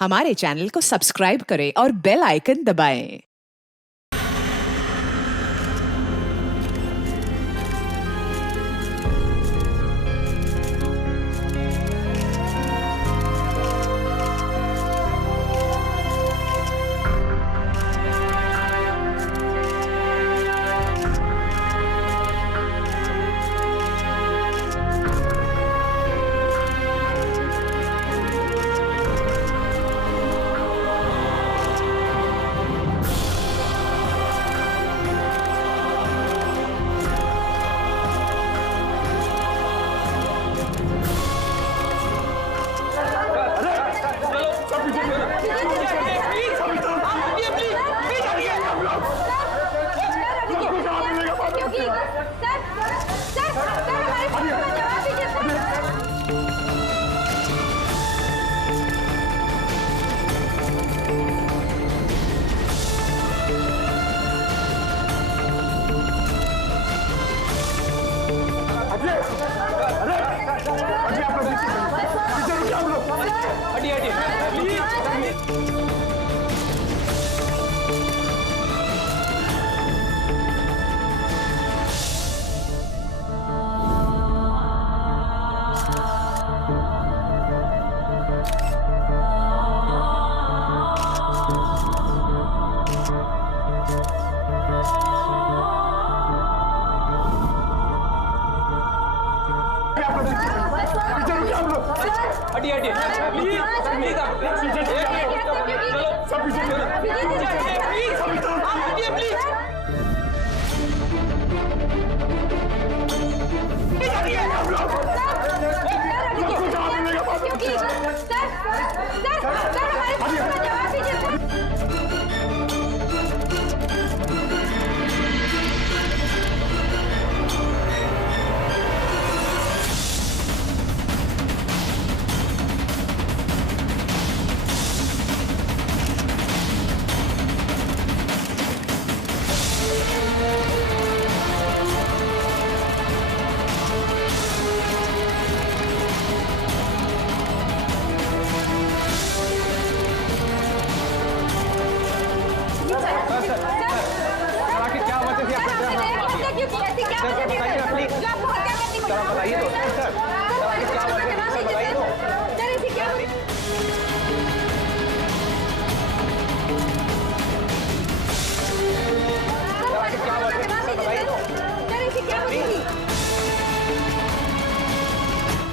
हमारे चैनल को सब्सक्राइब करें और बेल आइकन दबाएं।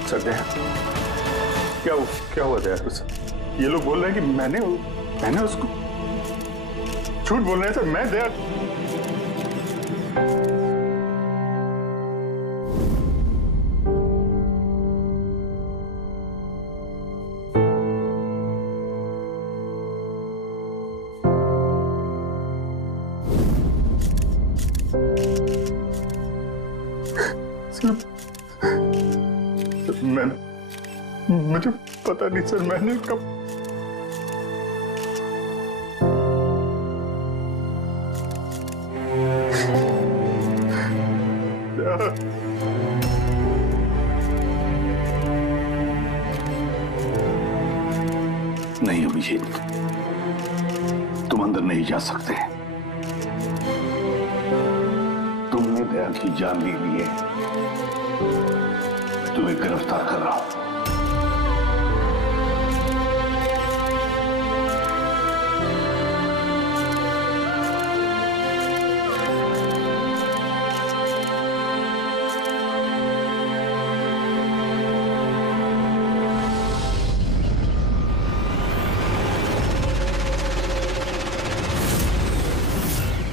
सत्या, क्या हुआ दया? ये लोग बोल रहे हैं कि मैंने उसको झूठ बोल रहे हैं सर। मैं दया मुझे पता नहीं सर, मैंने कब नहीं अभिजीत, तुम अंदर नहीं जा सकते। तुमने दया की जान ले ली है, तुम्हें गिरफ्तार कर रहा हूं।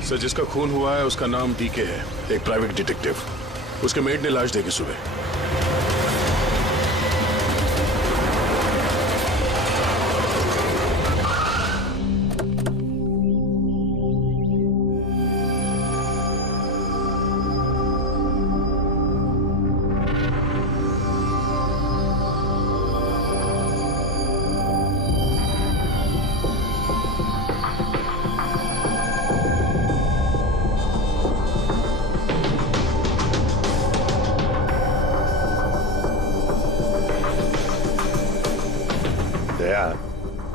सर, जिसका खून हुआ है उसका नाम डीके है, एक प्राइवेट डिटेक्टिव। उसके मेड ने लाश देखी सुबह।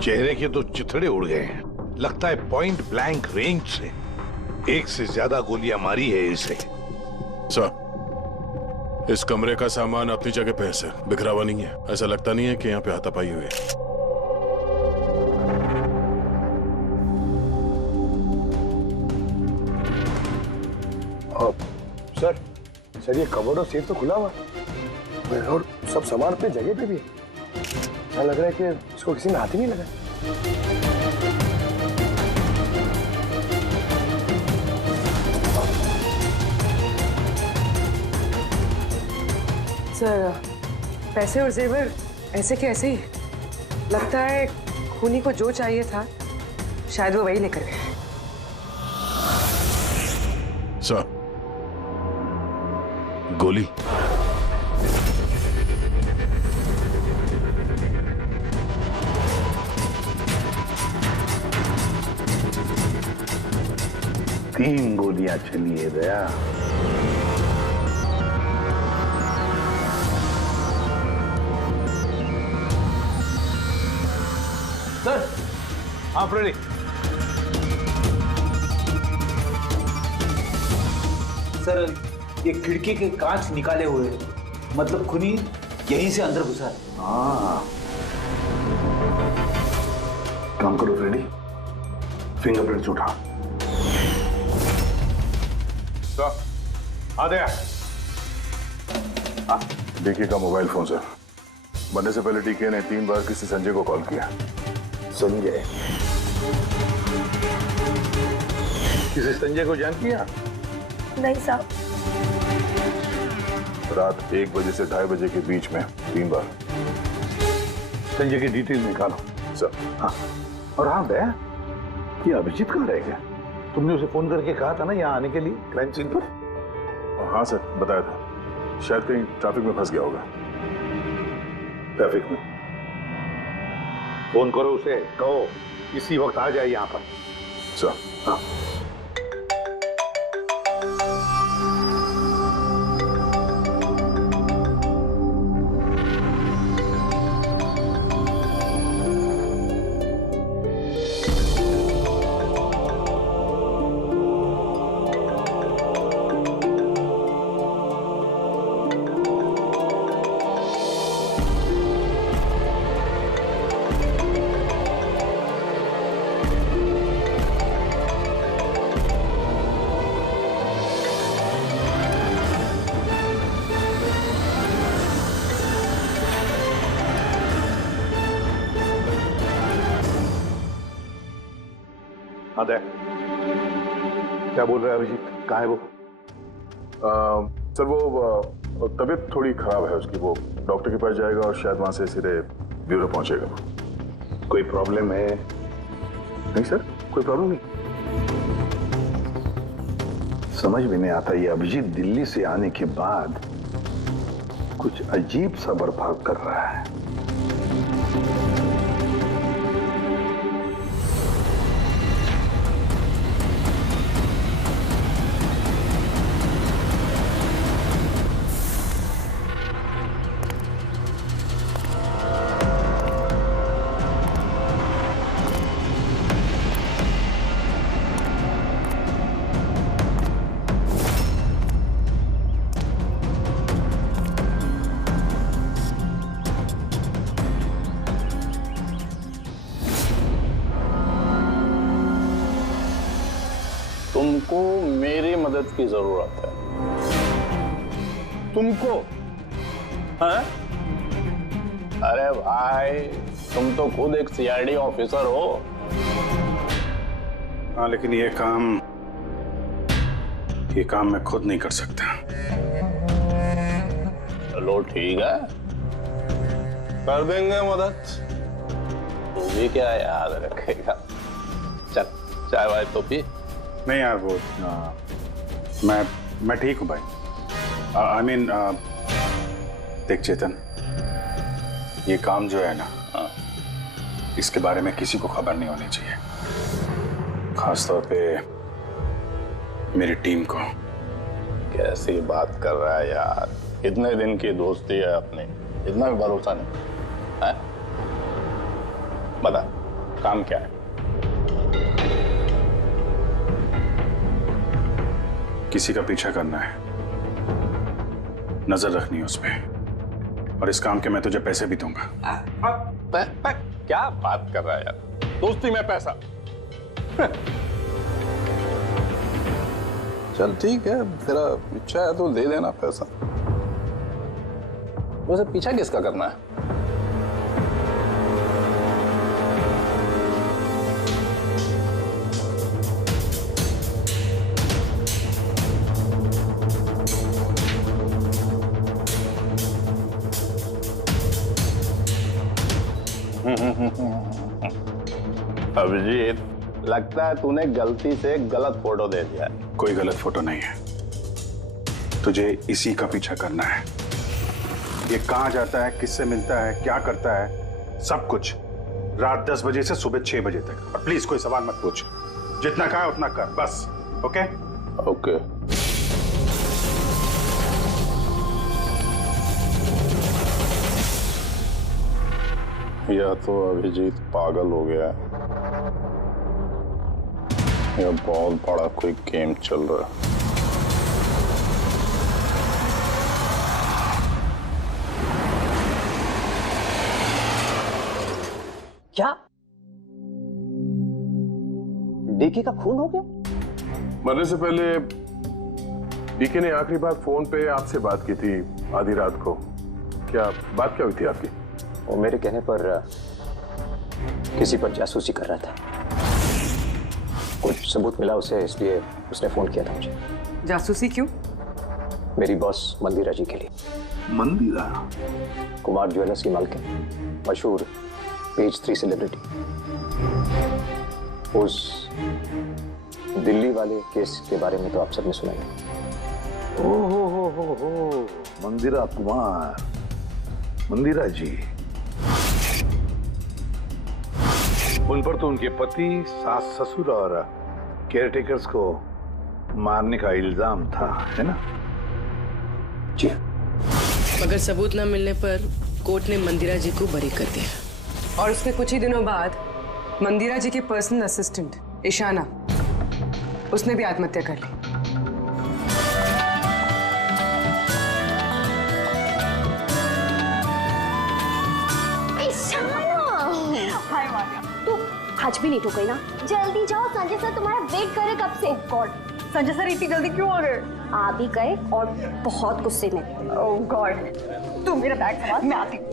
चेहरे के तो चिथड़े उड़ गए हैं। लगता है पॉइंट ब्लैंक रेंज से एक से ज्यादा गोलियां मारी है इसे। सर, इस कमरे का सामान अपनी जगह पे है सर, बिखरा हुआ नहीं है। ऐसा लगता नहीं है कि यहाँ पे हाथापाई हुई है। सर ये कबर्ड और सेफ तो खुला हुआ है और सब सामान अपने जगह पे भी है। ऐसा लग रहा है कि इसको किसी ने हाथ ही नहीं लगाया। सर, पैसे और जेवर ऐसे के ऐसे ही। लगता है खूनी को जो चाहिए था शायद वो वही लेकर गए। सर, गोली। तीन गोलियां चली है दया। सर, आप रेडी? सर, ये खिड़की के कांच निकाले हुए हैं, मतलब खूनी यहीं से अंदर घुसा है। हाँ, काम करो फ्रेडी, फिंगरप्रिंट्स उठा। आ गया। डीके का मोबाइल फोन सर। बनने से पहले डीके ने 3 बार किसी संजय को कॉल किया। संजय? किसी संजय को जान किया? नहीं साहब। रात 1 बजे से 2:30 बजे के बीच में 3 बार। संजय की डिटेल निकालो सर। हाँ, और हाँ दया, ये अभिजीत कहाँ रह गया? तुमने उसे फोन करके कहा था ना यहाँ आने के लिए क्राइम सीन पर? हाँ सर, बताया था। शायद कहीं ट्रैफिक में फंस गया होगा। ट्रैफिक में? फोन करो उसे, कहो इसी वक्त आ जाए यहाँ पर। सर। हाँ। हाँ दया, क्या बोल रहा है अभिजीत? कहाँ है वो? सर वो तबीयत थोड़ी खराब है उसकी। वो डॉक्टर के पास जाएगा और शायद वहां से सीधे ब्यूरो पहुंचेगा। कोई प्रॉब्लम है? नहीं सर, कोई प्रॉब्लम नहीं। समझ में नहीं आता, ये अभिजीत दिल्ली से आने के बाद कुछ अजीब सा बर्ताव कर रहा है। तुमको मेरी मदद की जरूरत है। तुमको? हाँ? अरे भाई, तुम तो खुद एक सीआईडी ऑफिसर हो। हाँ, लेकिन ये काम मैं खुद नहीं कर सकता। चलो ठीक है, कर देंगे मदद। तू भी क्या याद रखेगा? चल, चाय वाय तो पी। नहीं यार, वो मैं ठीक हूँ भाई। आई मीन देख चेतन, ये काम जो है ना, इसके बारे में किसी को खबर नहीं होनी चाहिए, खासतौर पे मेरी टीम को। कैसी बात कर रहा है यार? कितने दिन की दोस्ती है अपनी, इतना भी भरोसा नहीं है? बता, काम क्या है? किसी का पीछा करना है, नजर रखनी है उस पर, और इस काम के मैं तुझे पैसे भी दूंगा। क्या बात कर रहा है यार, दोस्ती में पैसा। चल ठीक है, तेरा इच्छा है तो दे देना पैसा। वैसे पीछा किसका करना है? अभिजीत, लगता है तूने गलती से गलत फोटो दे दिया है। कोई गलत फोटो नहीं है, तुझे इसी का पीछा करना है। ये कहाँ जाता है, किससे मिलता है, क्या करता है, सब कुछ रात 10 बजे से सुबह 6 बजे तक। और प्लीज कोई सवाल मत पूछ, जितना कहा उतना कर बस। Okay okay. या तो अभिजीत पागल हो गया है या बहुत बड़ा कोई गेम चल रहा है। क्या डीके का खून हो गया? मरने से पहले डीके ने आखिरी बार फोन पे आपसे बात की थी आधी रात को। क्या बात क्या हुई थी आपकी? वो मेरे कहने पर किसी पर जासूसी कर रहा था। कुछ सबूत मिला उसे, इसलिए उसने फोन किया था मुझे। जासूसी क्यों? मेरी बॉस मंदिरा जी के लिए। मंदिरा? कुमार ज्वेलर्स की मालकिन, मशहूर पेज 3 सेलिब्रिटी। उस दिल्ली वाले केस के बारे में तो आप सबने सुना ही। हो मंदिरा कुमार, मंदिरा जी। उन पर तो उनके पति, सास ससुर और केयरटेकर्स को मारने का इल्जाम था, है ना? जी। मगर सबूत न मिलने पर कोर्ट ने मंदिरा जी को बरी कर दिया। और उसके कुछ ही दिनों बाद मंदिरा जी की पर्सनल असिस्टेंट ईशाना, उसने भी आत्महत्या कर ली। आज भी नहीं ठुक गई ना? जल्दी जाओ, संजय सर तुम्हारा वेट कर रहे कब से। गॉड, संजय सर इतनी जल्दी क्यों आ गए? आ भी गए और बहुत गुस्से में। ओह गॉड, तू मेरा बैग संभाल, मैं आती हूँ।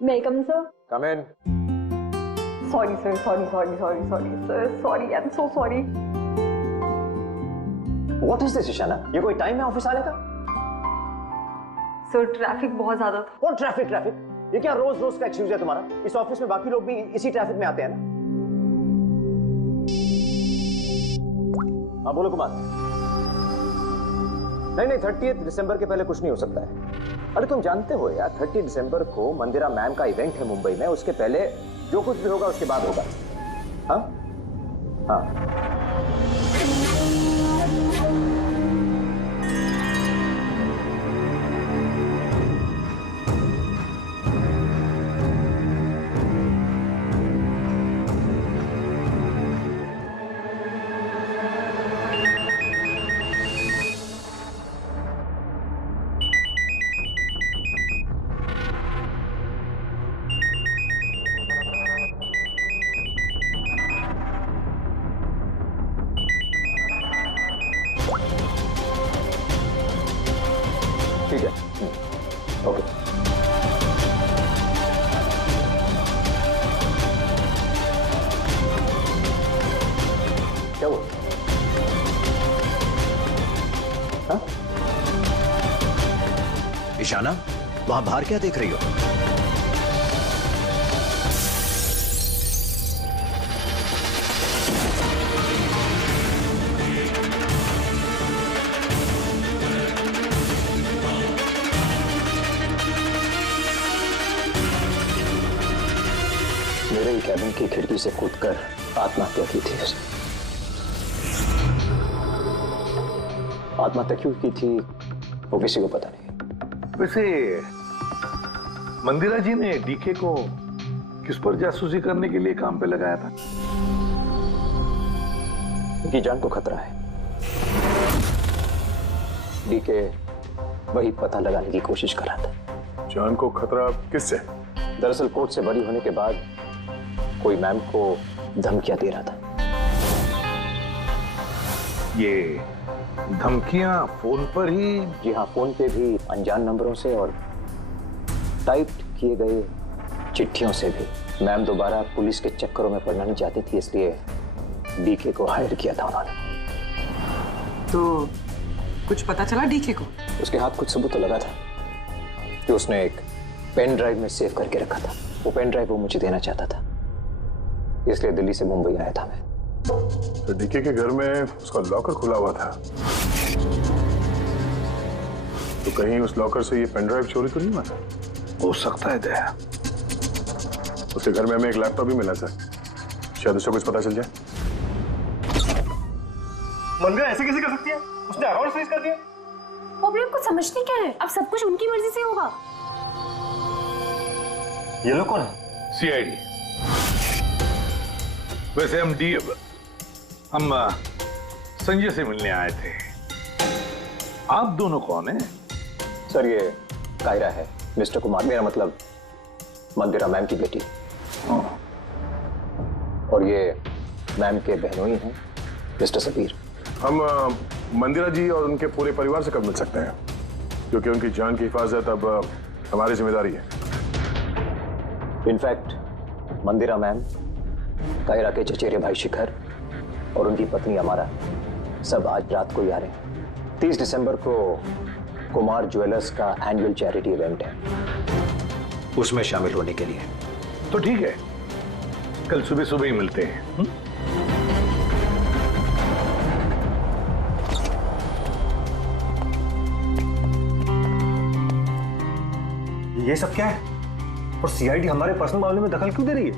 May I come in, sir? Come in. Sorry, sir. Sorry, sir. Sorry, I'm so sorry. What is this, Ishana? ये कोई टाइम है ऑफिस आने का? सर ट्रैफिक बहुत ज्यादा था। कौन ट्रैफिक? ये क्या रोज रोज का एक्सक्यूज है तुम्हारा? इस ऑफिस में बाकी लोग भी इसी ट्रैफिक में आते हैं ना? हाँ बोलो कुमार। नहीं 30 दिसंबर के पहले कुछ नहीं हो सकता है। अरे तुम जानते हो यार, 30 दिसंबर को मंदिरा मैम का इवेंट है मुंबई में। उसके पहले जो कुछ भी होगा उसके बाद होगा। हाँ हाँ। ठीक है, ओके। क्या हुआ? हाँ? ईशाना, वहां बाहर क्या देख रही हो? मेरे ही कैबिन की खिड़की से कूदकर आत्महत्या की थी उसने। आत्महत्या क्यों की थी वो किसी को पता नहीं। वैसे मंदिरा जी ने डीके को किस पर जासूसी करने के लिए काम पे लगाया था? उनकी जान को खतरा है। डीके वही पता लगाने की कोशिश कर रहा था। जान को खतरा किससे? दरअसल कोर्ट से बरी होने के बाद कोई मैम को धमकियां दे रहा था। ये धमकियां फोन पर ही? जी हाँ, फोन पे भी, अनजान नंबरों से और टाइप किए गए चिट्ठियों से भी। मैम दोबारा पुलिस के चक्करों में पड़ना नहीं चाहती थी, इसलिए डीके को हायर किया था उन्होंने। तो कुछ पता चला डीके को? उसके हाथ कुछ सबूत तो लगा था कि उसने एक पेन ड्राइव में सेव करके रखा था। वो पेन ड्राइव वो मुझे देना चाहता था, इसलिए दिल्ली से मुंबई आया था मैं। तो डीके के घर में उसका लॉकर खुला हुआ था, तो कहीं उस लॉकर से ये पेन ड्राइव चोरी तो नहीं हुआ था? हो सकता है दया। उसके घर में हमें एक लैपटॉप भी मिला सर, शायद उससे कुछ पता चल जाए। मंदिरा ऐसे कैसे कर सकती है? उसने अकाउंट फ्रीज कर दिया। वो भी आपको समझते क्या है? अब सब कुछ उनकी मर्जी से होगा। ये लोग कौन है? सीआईडी। वैसे हम संजय से मिलने आए थे। आप दोनों कौन हैं? सर ये कायरा है, मिस्टर कुमार, मेरा मतलब मंदिरा मैम की बेटी। और ये मैम के बहनोई हैं, मिस्टर सबीर। हम मंदिरा जी और उनके पूरे परिवार से कब मिल सकते हैं? क्योंकि उनकी जान की हिफाजत अब हमारी जिम्मेदारी है। इनफैक्ट मंदिरा मैम, कायरा के चचेरे भाई शिखर और उनकी पत्नी अमारा सब आज रात को ही आ रहे हैं। 30 दिसंबर को कुमार ज्वेलर्स का एनुअल चैरिटी इवेंट है, उसमें शामिल होने के लिए। तो ठीक है, कल सुबह सुबह ही मिलते हैं। ये सब क्या है? और सीआईडी हमारे पर्सनल मामले में दखल क्यों दे रही है?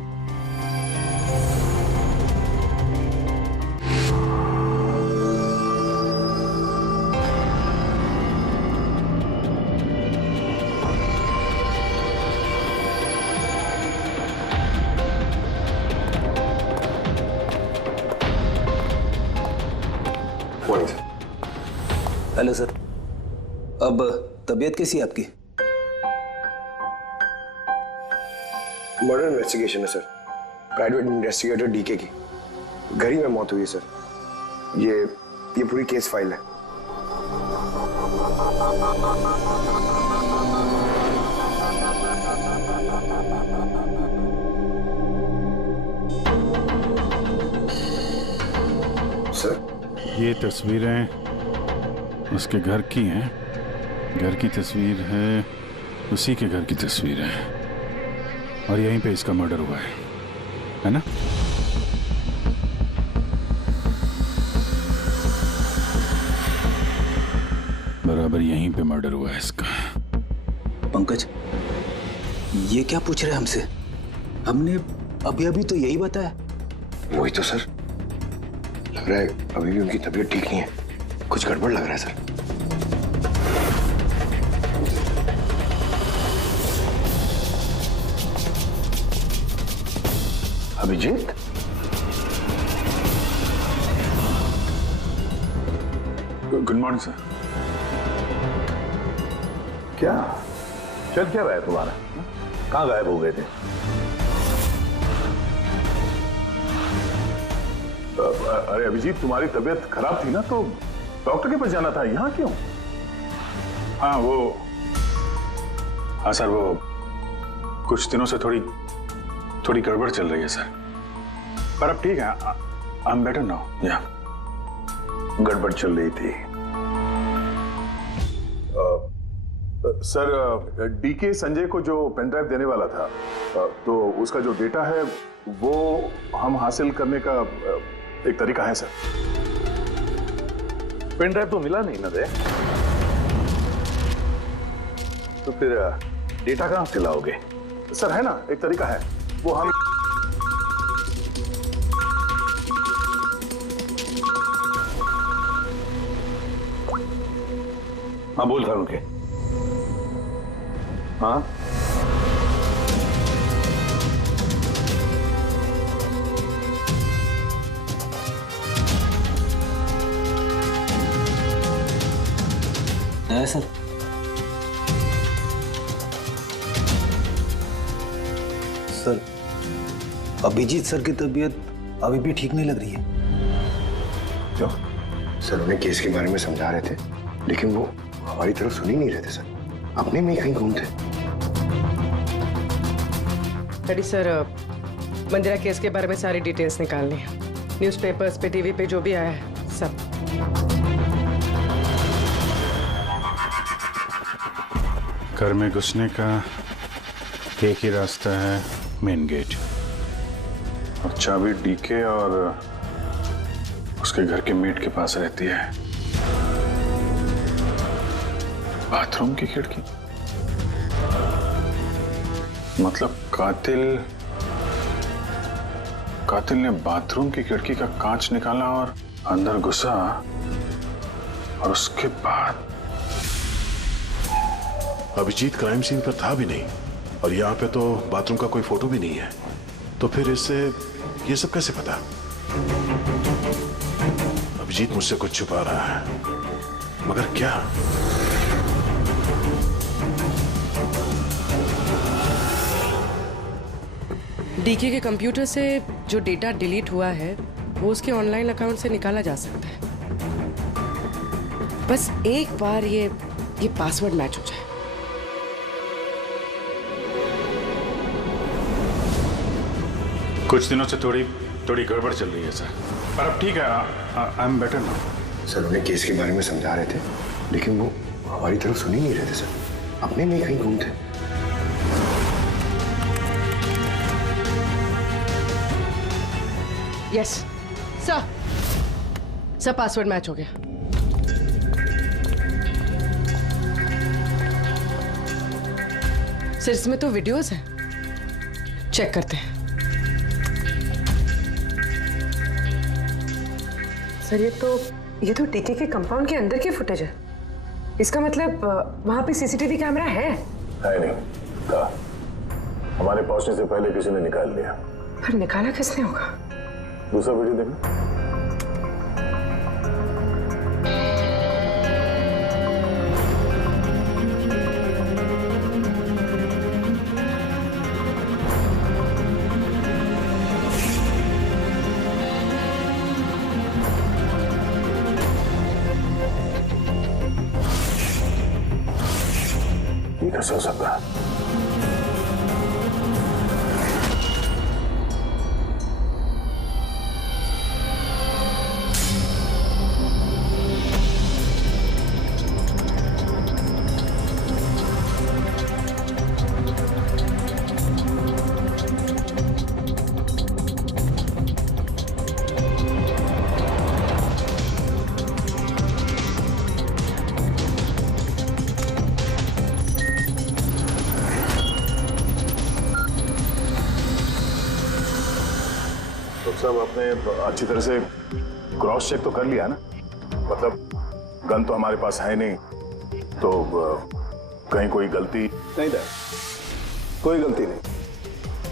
हेलो सर, अब तबीयत कैसी है आपकी? मर्डर इन्वेस्टिगेशन है सर, प्राइवेट इन्वेस्टिगेटर डीके की घर ही में मौत हुई है सर। ये पूरी केस फाइल है। सर ये तस्वीरें उसके घर की हैं। घर की तस्वीर है, उसी के घर की तस्वीर है, और यहीं पे इसका मर्डर हुआ है ना? बराबर यहीं पे मर्डर हुआ है इसका। पंकज, ये क्या पूछ रहे हैं हमसे? हमने अभी अभी तो यही बताया। वही तो सर, लग रहा है अभी भी उनकी तबीयत ठीक नहीं है, कुछ गड़बड़ लग रहा है sir. Abhijit, good morning sir. क्या चल क्या रहा है तुम्हारा? कहाँ गायब हो गए थे? अरे अभिजीत, तुम्हारी तबीयत खराब थी ना, तो डॉक्टर के पास जाना था, यहाँ क्यों? हाँ सर, वो कुछ दिनों से थोड़ी गड़बड़ चल रही है सर, पर अब ठीक है। I am better now. या गड़बड़ चल रही थी। सर, डीके संजय को जो पेन ड्राइव देने वाला था, तो उसका जो डेटा है वो हम हासिल करने का एक तरीका है सर। पेन ड्राइव तो मिला नहीं ना दे, तो फिर डेटा कहां से लाओगे? सर है ना, एक तरीका है, वो हम हाँ बोल था उनके। हाँ है सर। सर अभिजीत सर की तबीयत अभी भी ठीक नहीं लग रही है। क्यों? सर उन्हें केस के बारे में समझा रहे थे, लेकिन वो हमारी तरफ सुन ही नहीं रहे थे सर, अपने में ही कहीं गुम थे। डैडी सर, मंदिरा केस के बारे में सारी डिटेल्स निकालनी है। न्यूज़पेपर्स पे, टीवी पे जो भी आया है सब। घर में घुसने का एक ही रास्ता है, मेन गेट, और चाबी डीके और उसके घर के मेट के पास रहती है। बाथरूम की खिड़की, मतलब कातिल ने बाथरूम की खिड़की का कांच निकाला और अंदर घुसा, और उसके बाद अभिजीत क्राइम सीन पर था भी नहीं, और यहाँ पे तो बाथरूम का कोई फोटो भी नहीं है, तो फिर इससे ये सब कैसे पता? अभिजीत मुझसे कुछ छुपा रहा है, मगर क्या? डीके के कंप्यूटर से जो डेटा डिलीट हुआ है वो उसके ऑनलाइन अकाउंट से निकाला जा सकता है। बस एक बार ये पासवर्ड मैच हो जाए। कुछ दिनों से थोड़ी गड़बड़ चल रही है सर, पर अब ठीक है, I am better now. Sir उन्हें केस के बारे में समझा रहे थे, लेकिन वो हमारी तरफ सुन ही नहीं रहे थे सर, अपने में ही कहीं गुम थे। यस सर, पासवर्ड मैच हो गया। सर इसमें तो वीडियोस हैं, चेक करते हैं। सर ये तो डीके के कंपाउंड के अंदर की फुटेज है। इसका मतलब वहां पे सीसीटीवी कैमरा है? नहीं था, हमारे पहुंचने से पहले किसी ने निकाल लिया। पर निकाला किसने होगा? दूसरा वीडियो देखना। ये कैसे हो सकता है? सब आपने अच्छी तरह से क्रॉस चेक तो कर लिया ना? मतलब गन तो हमारे पास है नहीं, तो कहीं कोई गलती? नहीं था, कोई गलती नहीं।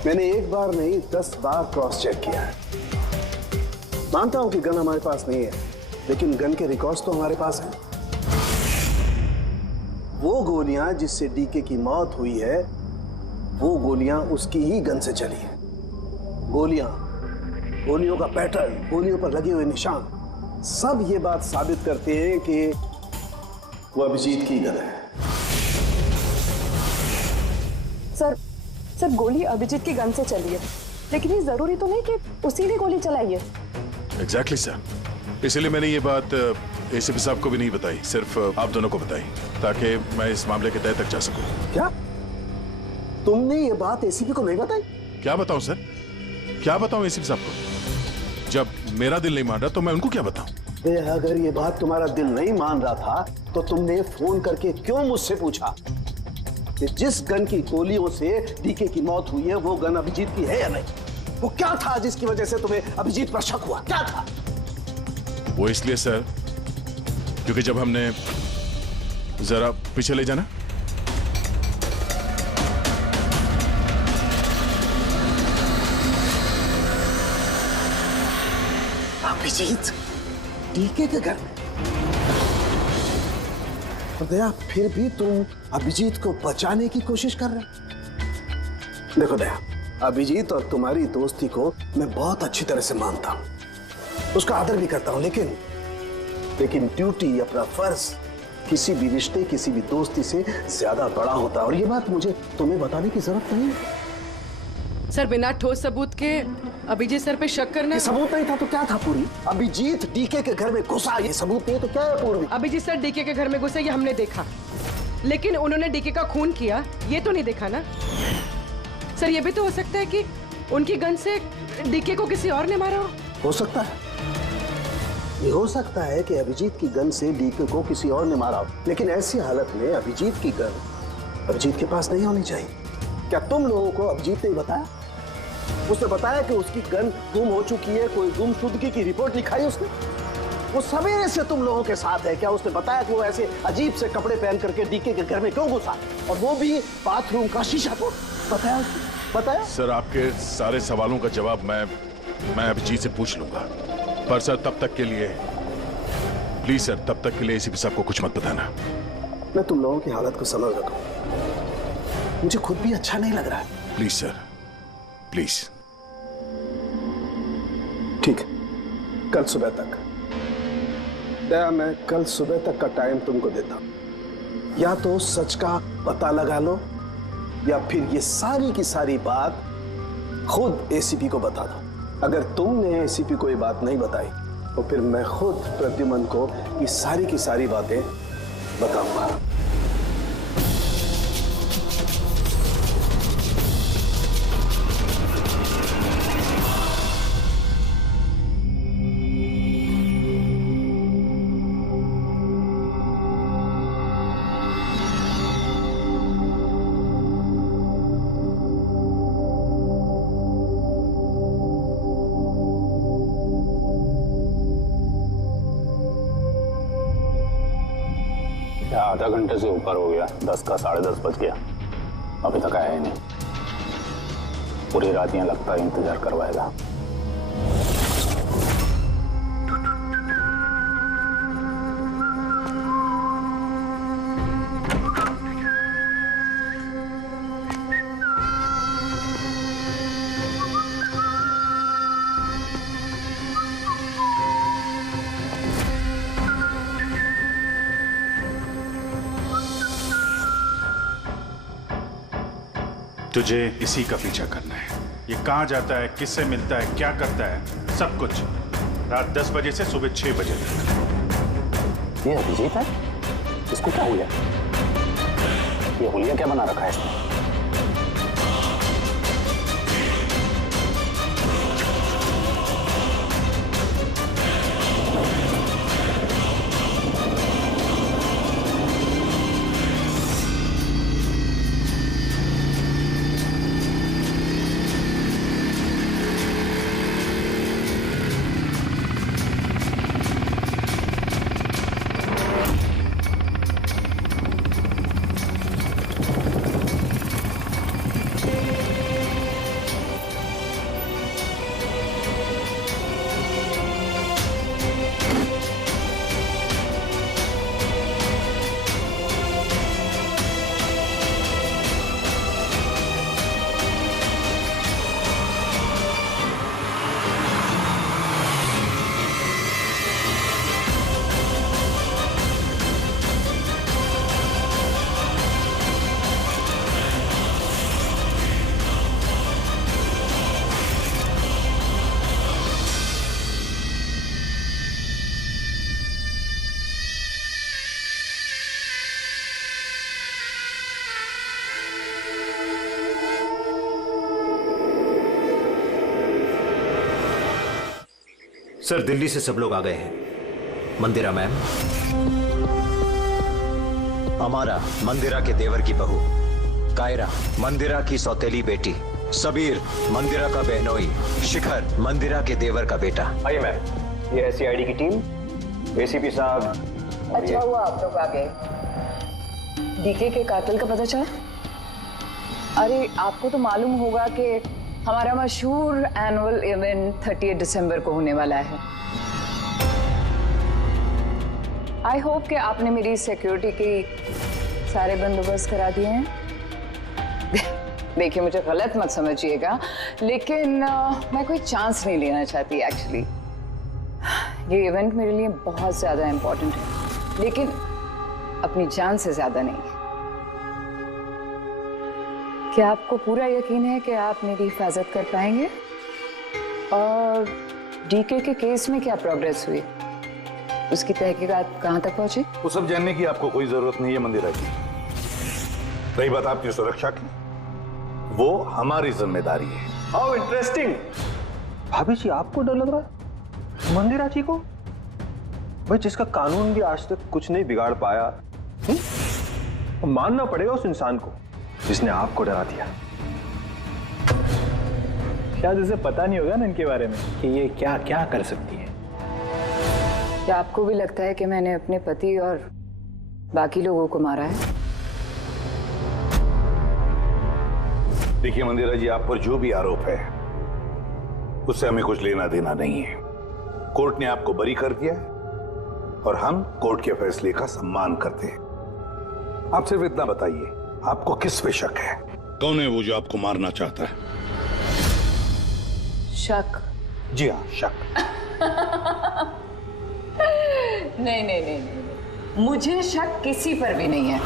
मैंने एक बार नहीं 10 बार क्रॉस चेक किया है। मानता हूं कि गन हमारे पास नहीं है, लेकिन गन के रिकॉर्ड्स तो हमारे पास हैं। वो गोलियां जिससे डीके की मौत हुई है, वो गोलियां उसकी ही गन से चली है। गोलियों का पैटर्न, गोलियों पर लगे हुए निशान, सब ये बात साबित करते हैं कि वो अभिजीत की गन है। सर गोली अभिजीत की गन से चली है, लेकिन ये जरूरी तो नहीं कि उसी ने गोली चलाई है। एग्जैक्टली सर, इसलिए मैंने ये बात एसीपी साहब को भी नहीं बताई, सिर्फ आप दोनों को बताई, ताकि मैं इस मामले के तह तक जा सकूं। क्या तुमने ये बात एसीपी को नहीं बताई? क्या बताऊं सर, क्या बताऊं एसीपी साहब को? जब मेरा दिल नहीं मान रहा तो मैं उनको क्या बताऊं? अगर ये बात तुम्हारा दिल नहीं मान रहा था तो तुमने फोन करके क्यों मुझसे पूछा कि जिस गन की गोलियों से डीके की मौत हुई है वो गन अभिजीत की है या नहीं? वो क्या था जिसकी वजह से तुम्हें अभिजीत पर शक हुआ? क्या था वो? इसलिए सर क्योंकि जब हमने जरा पीछे ले जाना। अभिजीत डीके के घर में? दया, फिर भी तुम अभिजीत को बचाने की कोशिश कर रहे? देखो दया, अभिजीत और तुम्हारी दोस्ती को मैं बहुत अच्छी तरह से मानता हूं, उसका आदर भी करता हूं, लेकिन ड्यूटी, अपना फर्ज किसी भी रिश्ते, किसी भी दोस्ती से ज्यादा बड़ा होता है, और ये बात मुझे तुम्हें बताने की जरूरत नहीं है। सर, बिना ठोस सबूत के अभिजीत सर पे शक करना। ये सबूत नहीं था तो क्या था पूरी? अभिजीत डीके के घर में घुसा, ये सबूत नहीं तो क्या है पूर्वी? अभिजीत सर डीके के घर में घुसे ये हमने देखा, लेकिन उन्होंने डीके का खून किया ये तो नहीं देखा ना। सर, ये भी तो हो सकता है कि उनकी गन से डीके को किसी और ने मारा हो सकता है, ये हो सकता है कि अभिजीत की गन से डीके को किसी और ने मारा हो, लेकिन ऐसी हालत में अभिजीत की गन अभिजीत के पास नहीं होनी चाहिए। क्या तुम लोगों को अभिजीत ने बताया? उसने बताया कि उसकी गन गुम हो चुकी है, कोई गुमशुदगी की रिपोर्ट लिखाई उसने? वो सवेरे से तुम लोगों के साथ है, क्या उसने बताया कि वो ऐसे अजीब से कपड़े पहन करके डीके के घर में क्यों घुसा, और वो भी बाथरूम का शीशा तोड़? बताया उसने? बताया? सर, आपके सारे सवालों का जवाब मैं अभिजीत से पूछ लूंगा, पर सर तब तक के लिए प्लीज सर, तब तक के लिए एसीपी साहब को कुछ मत बताना। मैं तुम लोगों की हालत को समझ रहा हूं, मुझे खुद भी अच्छा नहीं लग रहा है। Please sir, please. ठीक है, कल सुबह तक दया, मैं कल सुबह तक का टाइम तुमको देता हूं। या तो सच का पता लगा लो, या फिर ये सारी की सारी बात खुद एसीपी को बता दो। अगर तुमने एसीपी को ये बात नहीं बताई तो फिर मैं खुद प्रद्युमन को ये सारी की सारी बातें बताऊंगा। आधा घंटे से ऊपर हो गया, 10 का 10:30 बज गया, अभी तक आया ही नहीं। पूरी रात यहाँ लगता है इंतजार करवाएगा। तुझे इसी का पीछा करना है। ये कहाँ जाता है, किससे मिलता है, क्या करता है, सब कुछ रात 10 बजे से सुबह 6 बजे तक। ये अभिजीत है? इसको क्या हुआ? ये हुलिया क्या बना रखा है इसने? सर, दिल्ली से सब लोग आ गए हैं। मंदिरा मैम, अमारा मंदिरा के देवर की बहू, कायरा मंदिरा की सौतेली बेटी, सबीर मंदिरा का बहनोई, शिखर मंदिरा के देवर का बेटा। आइए मैम, ये है सीआईडी की टीम, एसीपी साहब। अच्छा हुआ आप लोग आ गए। डीके के कातिल का पता चला? अरे आपको तो मालूम होगा कि हमारा मशहूर एनुअल इवेंट 30 दिसंबर को होने वाला है। आई होप कि आपने मेरी सिक्योरिटी की सारे बंदोबस्त करा दिए हैं। देखिए मुझे गलत मत समझिएगा, लेकिन मैं कोई चांस नहीं लेना चाहती एक्चुअली। ये इवेंट मेरे लिए बहुत ज़्यादा इम्पोर्टेंट है, लेकिन अपनी जान से ज़्यादा नहीं है। क्या आपको पूरा यकीन है कि आप मेरी हिफाजत कर पाएंगे? और डीके के केस में क्या प्रोग्रेस हुई? उसकी तहकीकात कहाँ तक पहुंची? वो सब जानने की आपको कोई जरूरत नहीं है मंदिरा जी। रही बात आपकी सुरक्षा की, वो हमारी जिम्मेदारी है। How interesting. भाभी जी आपको डर लग रहा है मंदिरा जी को? भाई जिसका कानून भी आज तक कुछ नहीं बिगाड़ पाया, मानना पड़ेगा उस इंसान को जिसने आपको डरा दिया। शायद इसे पता नहीं होगा ना इनके बारे में कि ये क्या क्या कर सकती है। क्या आपको भी लगता है कि मैंने अपने पति और बाकी लोगों को मारा है? देखिए मंदिरा जी, आप पर जो भी आरोप है उससे हमें कुछ लेना देना नहीं है। कोर्ट ने आपको बरी कर दिया है और हम कोर्ट के फैसले का सम्मान करते हैं। आप सिर्फ इतना बताइए, आपको किस पे शक है? कौन है वो जो आपको मारना चाहता है? शक? जी हाँ, शक। नहीं, मुझे शक किसी पर भी नहीं है,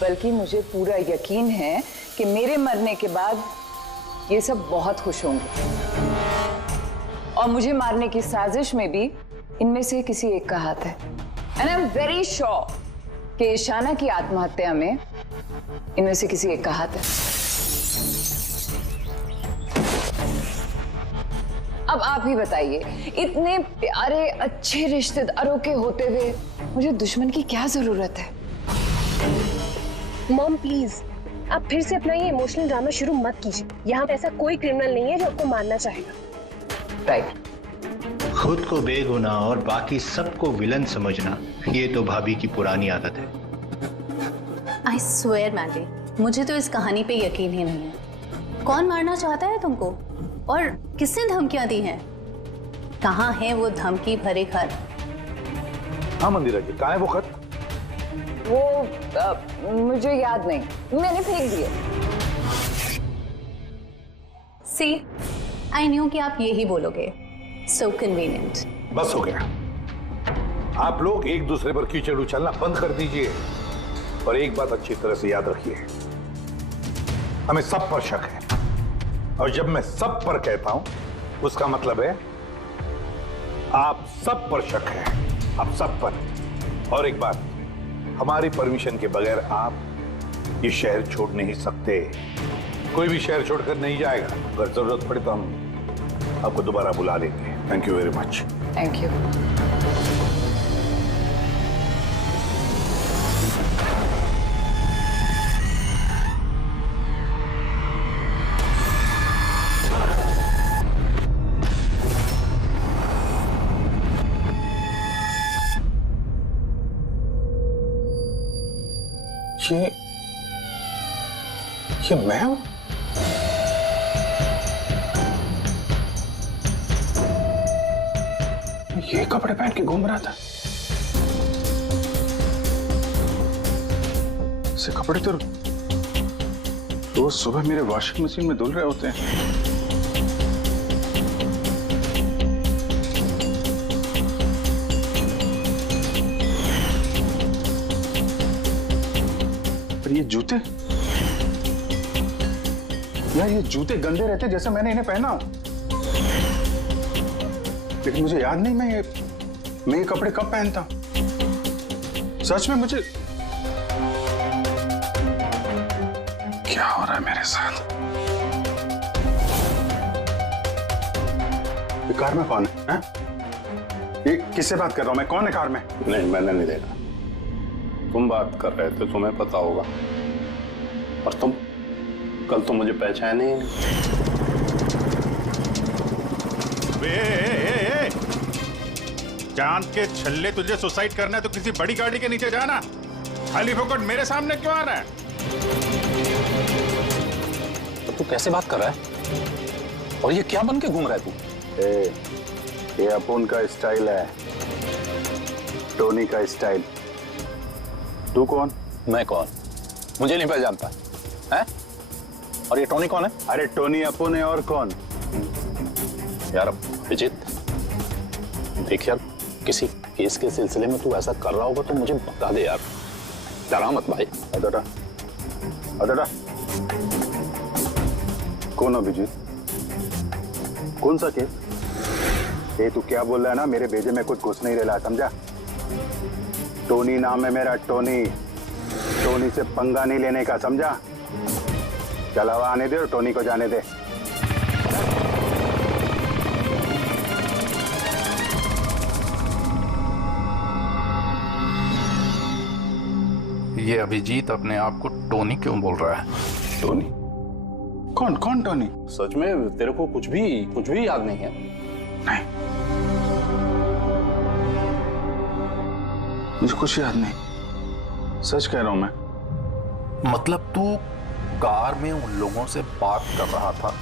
बल्कि मुझे पूरा यकीन है कि मेरे मरने के बाद ये सब बहुत खुश होंगे और मुझे मारने की साजिश में भी इनमें से किसी एक का हाथ है। And I am very sure कि ईशाना की आत्महत्या में इनमें से किसी एक का हाथ है। अब आप ही बताइए, इतने प्यारे अच्छे रिश्तेदारों के होते हुए मुझे दुश्मन की क्या जरूरत है? मॉम प्लीज, आप फिर से अपना ये इमोशनल ड्रामा शुरू मत कीजिए। यहाँ पे ऐसा कोई क्रिमिनल नहीं है जो आपको मारना चाहेगा। राइट। खुद को बेगुनाह और बाकी सबको विलन समझना, ये तो भाभी की पुरानी आदत है। आई स्वेयर मैंडी, मुझे तो इस कहानी पे यकीन ही नहीं है। कौन मारना चाहता है तुमको और किसने धमकियां दी हैं? कहाँ है वो धमकी भरे खत? हाँ मंदिरा जी, कहाँ है वो खत? वो मुझे याद नहीं, मैंने फेंक दिए। सी, आई न्यू कि आप यही बोलोगे। सो कन्वीनियंट। बस हो गया। आप लोग एक दूसरे पर कीचड़ उछलना बंद कर दीजिए और एक बात अच्छी तरह से याद रखिए, हमें सब पर शक है। और जब मैं सब पर कहता हूं, उसका मतलब है आप सब पर शक है, आप सब पर। और एक बात, हमारी परमिशन के बगैर आप ये शहर छोड़ नहीं सकते। कोई भी शहर छोड़कर नहीं जाएगा। अगर जरूरत पड़े तो हम आपको दोबारा बुला लेंगे। Thank you very much. Thank you. ये मैं हूं? ये कपड़े पहन के घूम रहा था। ऐसे कपड़े तो रोज सुबह मेरे वॉशिंग मशीन में धुल रहे होते हैं। पर ये जूते, यार ये जूते गंदे रहते जैसे मैंने इन्हें पहना हो। लेकिन मुझे याद नहीं मैं ये कपड़े कब पहनता। सच में मुझे क्या हो रहा है मेरे साथ? ये कार में कौन है? ये किससे बात कर रहा हूं मैं? कौन है कार में? नहीं, मैंने नहीं देखा। तुम बात कर रहे थे, तुम्हें पता होगा। और तुम कल तो मुझे पहचाने ही नहीं। चांद के छल्ले, तुझे सुसाइड करना है तो किसी बड़ी गाड़ी के नीचे जाना। खाली फोकट मेरे सामने क्यों आ रहा है? तो तू कैसे बात कर रहा है? और ये क्या बन के घूम रहा है तू? ये अपुन का स्टाइल है, टोनी का स्टाइल। तू कौन? मैं कौन? मुझे नहीं पहचानता है? और ये टोनी कौन है? अरे टोनी अपुन है, और कौन? यार अभिजीत, देख यार, किसी केस के सिलसिले में तू ऐसा कर रहा होगा तो मुझे बता दे यार, डरा मत भाई। अदड़ा अदड़ा कौन अभिजीत? कौन सा केस? ये तू क्या बोल रहा है ना, मेरे भेजे में कुछ घुस नहीं रहा, समझा? टोनी नाम है मेरा, टोनी। टोनी से पंगा नहीं लेने का, समझा? चल हवा आने दे और टोनी को जाने दे। ये अभिजीत अपने आप को टोनी क्यों बोल रहा है? टोनी? कौन कौन टोनी? सच में तेरे को कुछ भी याद नहीं है? नहीं, मुझे कुछ याद नहीं, सच कह रहा हूं मैं। मतलब तू कार में उन लोगों से बात कर रहा था,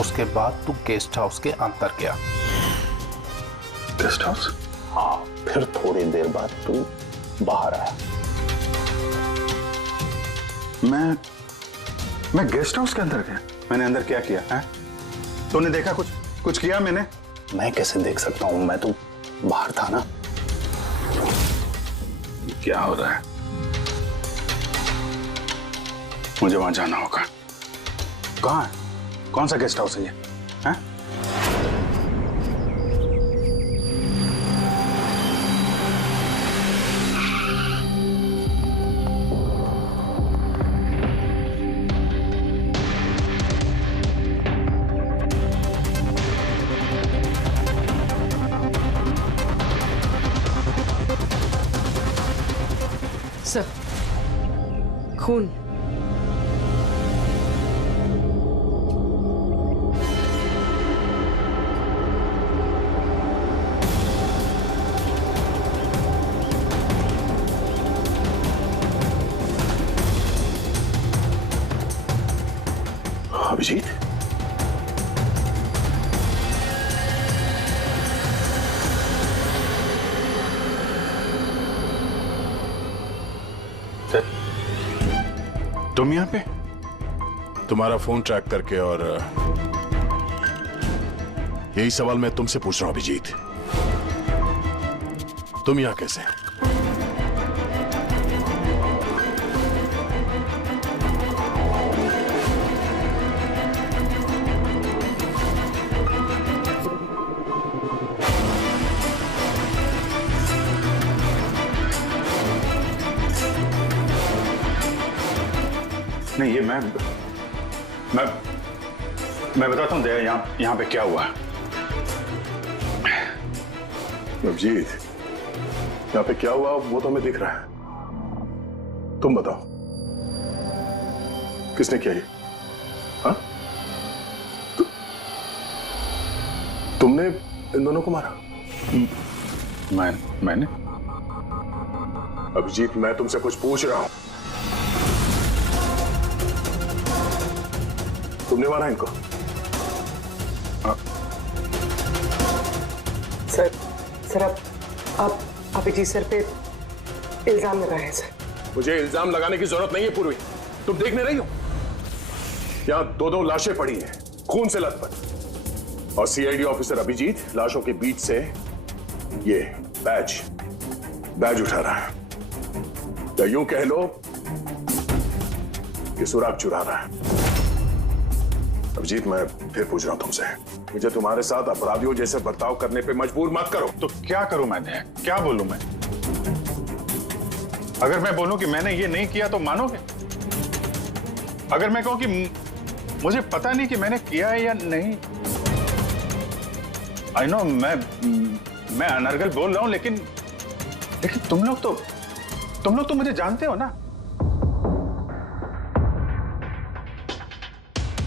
उसके बाद तू गेस्ट हाउस के अंदर गया। Guest house? हाँ, फिर थोड़ी देर बाद तू बाहर आया। मैं गेस्ट हाउस के अंदर गया? मैंने अंदर क्या किया है? तूने देखा कुछ किया मैंने? मैं कैसे देख सकता हूं, मैं तो बाहर था ना। क्या हो रहा है? मुझे वहां जाना होगा। कहाँ है? कौन सा गेस्ट हाउस है ये? हैं? सर, खून। अभिजीत, तुम यहाँ पे? तुम्हारा फोन ट्रैक करके, और यही सवाल मैं तुमसे पूछ रहा हूं अभिजीत, तुम यहाँ कैसे? नहीं, ये मैं बताता हूँ दया, यहाँ पे क्या हुआ। अभिजीत, यहाँ पे क्या हुआ वो तो हमें दिख रहा है, तुम बताओ किसने किया ये? हाँ? तुमने इन दोनों को मारा? मैंने? अभिजीत, मैं तुमसे कुछ पूछ रहा हूं। तुमने मारा इनको? सर आप अभिजीत सर पे इल्जाम लगाए हैं सर। मुझे इल्जाम लगाने की जरूरत नहीं है पूर्वी, तुम देख नहीं रही हो? यहां दो लाशें पड़ी हैं, खून से लथपथ, और सीआईडी ऑफिसर अभिजीत लाशों के बीच से ये बैज उठा रहा है, या यूं कह लो कि सुराग चुरा रहा है। अभिजीत, मैं फिर पूछ रहा हूं तुमसे, मुझे तुम्हारे साथ अपराधियों जैसे बर्ताव करने पे मजबूर मत करो। तो क्या करूं मैं? क्या बोलूं मैं? अगर मैं बोलूं कि मैंने ये नहीं किया तो मानोगे? अगर मैं कहूं कि मुझे पता नहीं कि मैंने किया है या नहीं? आई नो, मैं अनर्गल बोल रहा हूं, लेकिन तुम लोग तो मुझे जानते हो ना।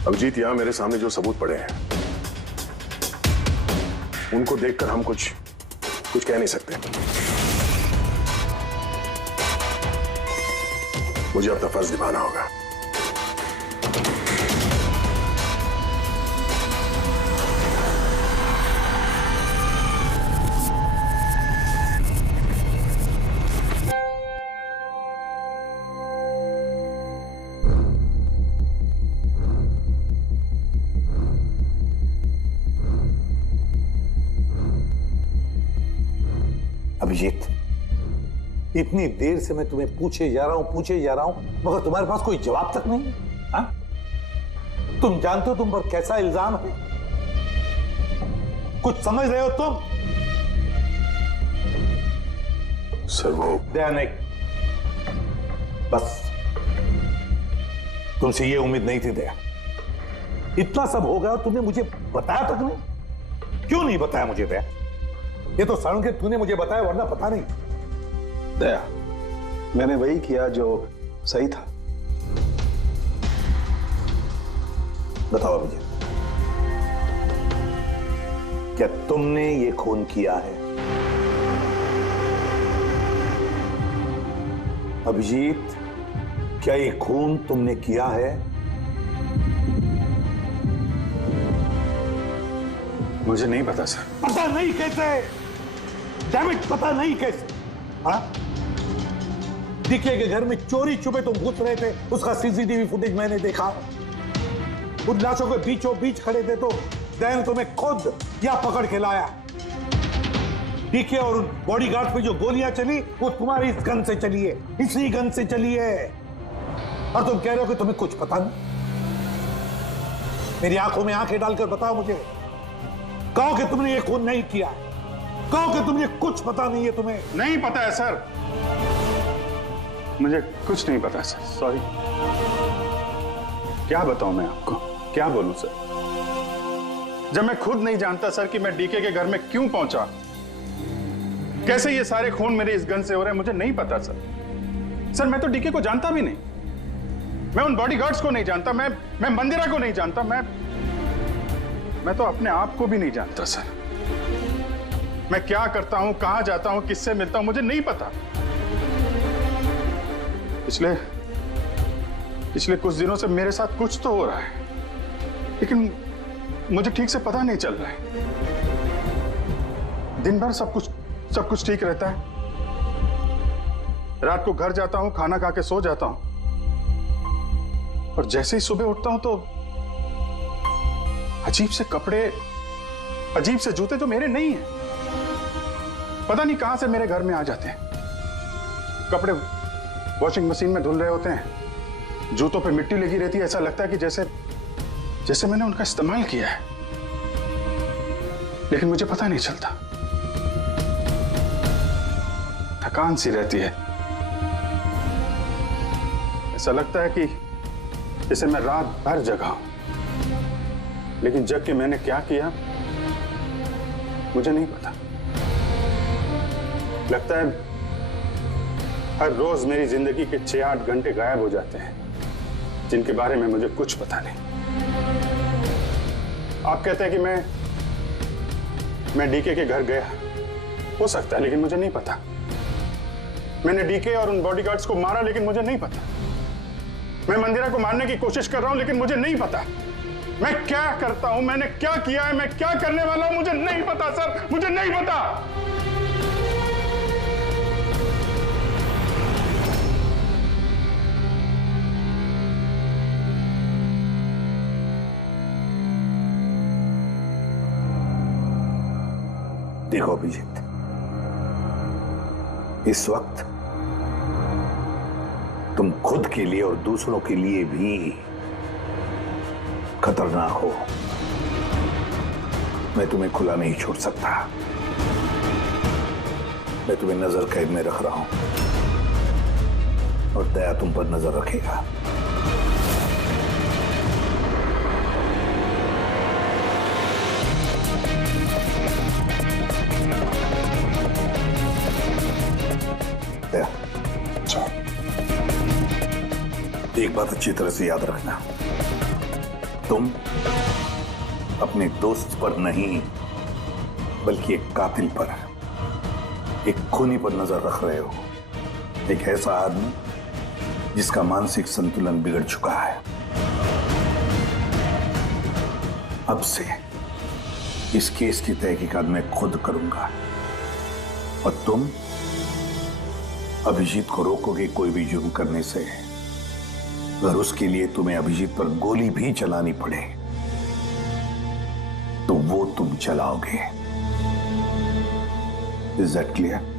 अभिजीत, यहां मेरे सामने जो सबूत पड़े हैं उनको देखकर हम कुछ कह नहीं सकते। मुझे अपना फर्ज निभाना होगा। अभिजीत, इतनी देर से मैं तुम्हें पूछे जा रहा हूं, मगर तुम्हारे पास कोई जवाब तक नहीं है। हाँ? तुम जानते हो तुम पर कैसा इल्जाम है? कुछ समझ रहे हो तुम? सर वो दया नहीं, बस तुमसे ये उम्मीद नहीं थी दया। इतना सब हो गया और तुमने मुझे बताया तक नहीं। क्यों नहीं बताया मुझे दया? ये तो सड़न के तूने मुझे बताया, वरना पता नहीं। दया, मैंने वही किया जो सही था। बताओ अभिजीत, क्या तुमने ये खून किया है? अभिजीत, क्या ये खून तुमने किया है? मुझे नहीं पता सर। पता नहीं कैसे? डैम इट, पता नहीं कैसे? हाँ? डीके के घर में चोरी छुपे तुम घुस रहे थे, उसका सीसीटीवी फुटेज मैंने देखा। उन लाशों के बीचों बीच खड़े थे तो दैन तुम्हें खुद या पकड़ के लाया। डीके और उन बॉडीगार्ड पे जो गोलियां चली वो तुम्हारी इस गन से चली है, इसी गन से चली है। और तुम कह रहे हो कि तुम्हें कुछ पता नहीं। मेरी आंखों में आंखें डालकर बताओ मुझे, कहो कि तुमने ये खून नहीं किया, कहो कि तुमने कुछ पता नहीं है। तुम्हें नहीं पता है सर, मुझे कुछ नहीं पता सर, सॉरी। क्या बताऊं मैं आपको, क्या बोलूं सर, जब मैं खुद नहीं जानता सर कि मैं डीके के घर में क्यों पहुंचा, कैसे ये सारे खून मेरे इस गन से हो रहे हैं, मुझे नहीं पता सर। सर मैं तो डीके को जानता भी नहीं, मैं उन बॉडीगार्ड्स को नहीं जानता, मैं मंदिरा को नहीं जानता, मैं तो अपने आप को भी नहीं जानता सर। मैं क्या करता हूं, कहां जाता हूं, किससे मिलता हूं, मुझे नहीं पता। पिछले कुछ दिनों से मेरे साथ कुछ तो हो रहा है, लेकिन मुझे ठीक से पता नहीं चल रहा है। दिन भर सब कुछ ठीक रहता है, रात को घर जाता हूं, खाना खा के सो जाता हूं, और जैसे ही सुबह उठता हूं तो अजीब से कपड़े, अजीब से जूते जो मेरे नहीं हैं, पता नहीं कहां से मेरे घर में आ जाते हैं। कपड़े वॉशिंग मशीन में धुल रहे होते हैं, जूतों पे मिट्टी लगी रहती है, ऐसा लगता है कि जैसे मैंने उनका इस्तेमाल किया है, लेकिन मुझे पता नहीं चलता। थकान सी रहती है, ऐसा लगता है कि जैसे मैं रात भर जगा हूं, लेकिन जग के मैंने क्या किया मुझे नहीं पता। लगता है हर रोज मेरी जिंदगी के 6-8 घंटे गायब हो जाते हैं, जिनके बारे में मुझे कुछ पता नहीं। आप कहते हैं कि मैं डीके के घर गया, हो सकता है, लेकिन मुझे नहीं पता। मैंने डीके और उन बॉडीगार्ड्स को मारा, लेकिन मुझे नहीं पता। मैं मंदिरा को मारने की कोशिश कर रहा हूं, लेकिन मुझे नहीं पता। मैं क्या करता हूं, मैंने क्या किया है, मैं क्या करने वाला हूं, मुझे नहीं पता सर, मुझे नहीं पता। देखो अभिजीत, इस वक्त तुम खुद के लिए और दूसरों के लिए भी खतरनाक हो। मैं तुम्हें खुला नहीं छोड़ सकता। मैं तुम्हें नजर कैद में रख रहा हूं और दया तुम पर नजर रखेगा। दया, एक बात अच्छी तरह से याद रखना, तुम अपने दोस्त पर नहीं बल्कि एक कातिल पर, एक खूनी पर नजर रख रहे हो। एक ऐसा आदमी जिसका मानसिक संतुलन बिगड़ चुका है। अब से इस केस की तहकीकात मैं खुद करूंगा और तुम अभिजीत को रोकोगे कोई भी जुर्म करने से। अगर उसके लिए तुम्हें अभिजीत पर गोली भी चलानी पड़े तो वो तुम चलाओगे। Is that clear?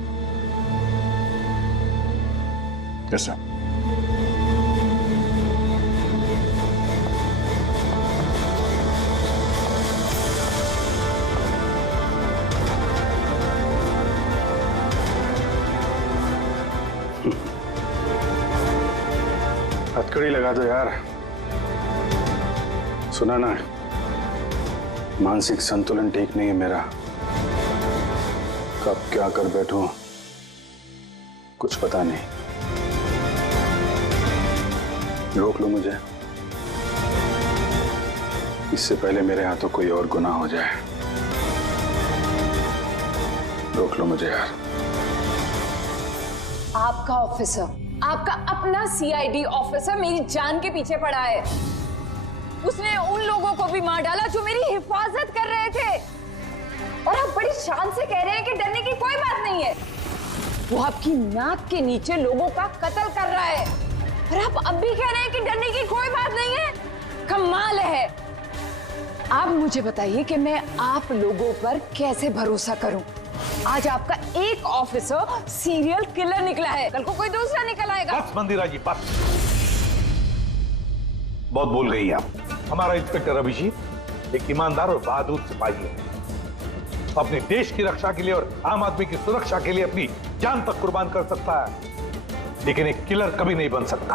Yes sir. हथकड़ी लगा दो यार। सुना ना, मानसिक संतुलन ठीक नहीं है मेरा। कब क्या कर बैठूं कुछ पता नहीं। रोक लो मुझे, इससे पहले मेरे हाथों कोई और गुनाह हो जाए। रोक लो मुझे यार। आपका ऑफिसर, आपका अपना सीआईडी ऑफिसर मेरी जान के पीछे पड़ा है। उसने उन लोगों को भी मार डाला जो मेरी हिफाजत कर रहे थे, और आप बड़ी शान से कह रहे हैं कि डरने की कोई बात नहीं है। वो आपकी नाक के नीचे लोगों का कत्ल कर रहा है और आप अब भी कह रहे हैं कि डरने की कोई बात नहीं है। कमाल है। आप मुझे बताइए कि मैं आप लोगों पर कैसे भरोसा करूं। आज आपका एक ऑफिसर सीरियल किलर निकला है, कल को कोई दूसरा निकल आएगा। बस मंदिरा जी बस, बहुत बोल गई आप। हमारा इंस्पेक्टर अभिजीत एक ईमानदार और बहादुर सिपाही है। अपने देश की रक्षा के लिए और आम आदमी की सुरक्षा के लिए अपनी जान तक कुर्बान कर सकता है, लेकिन एक किलर कभी नहीं बन सकता।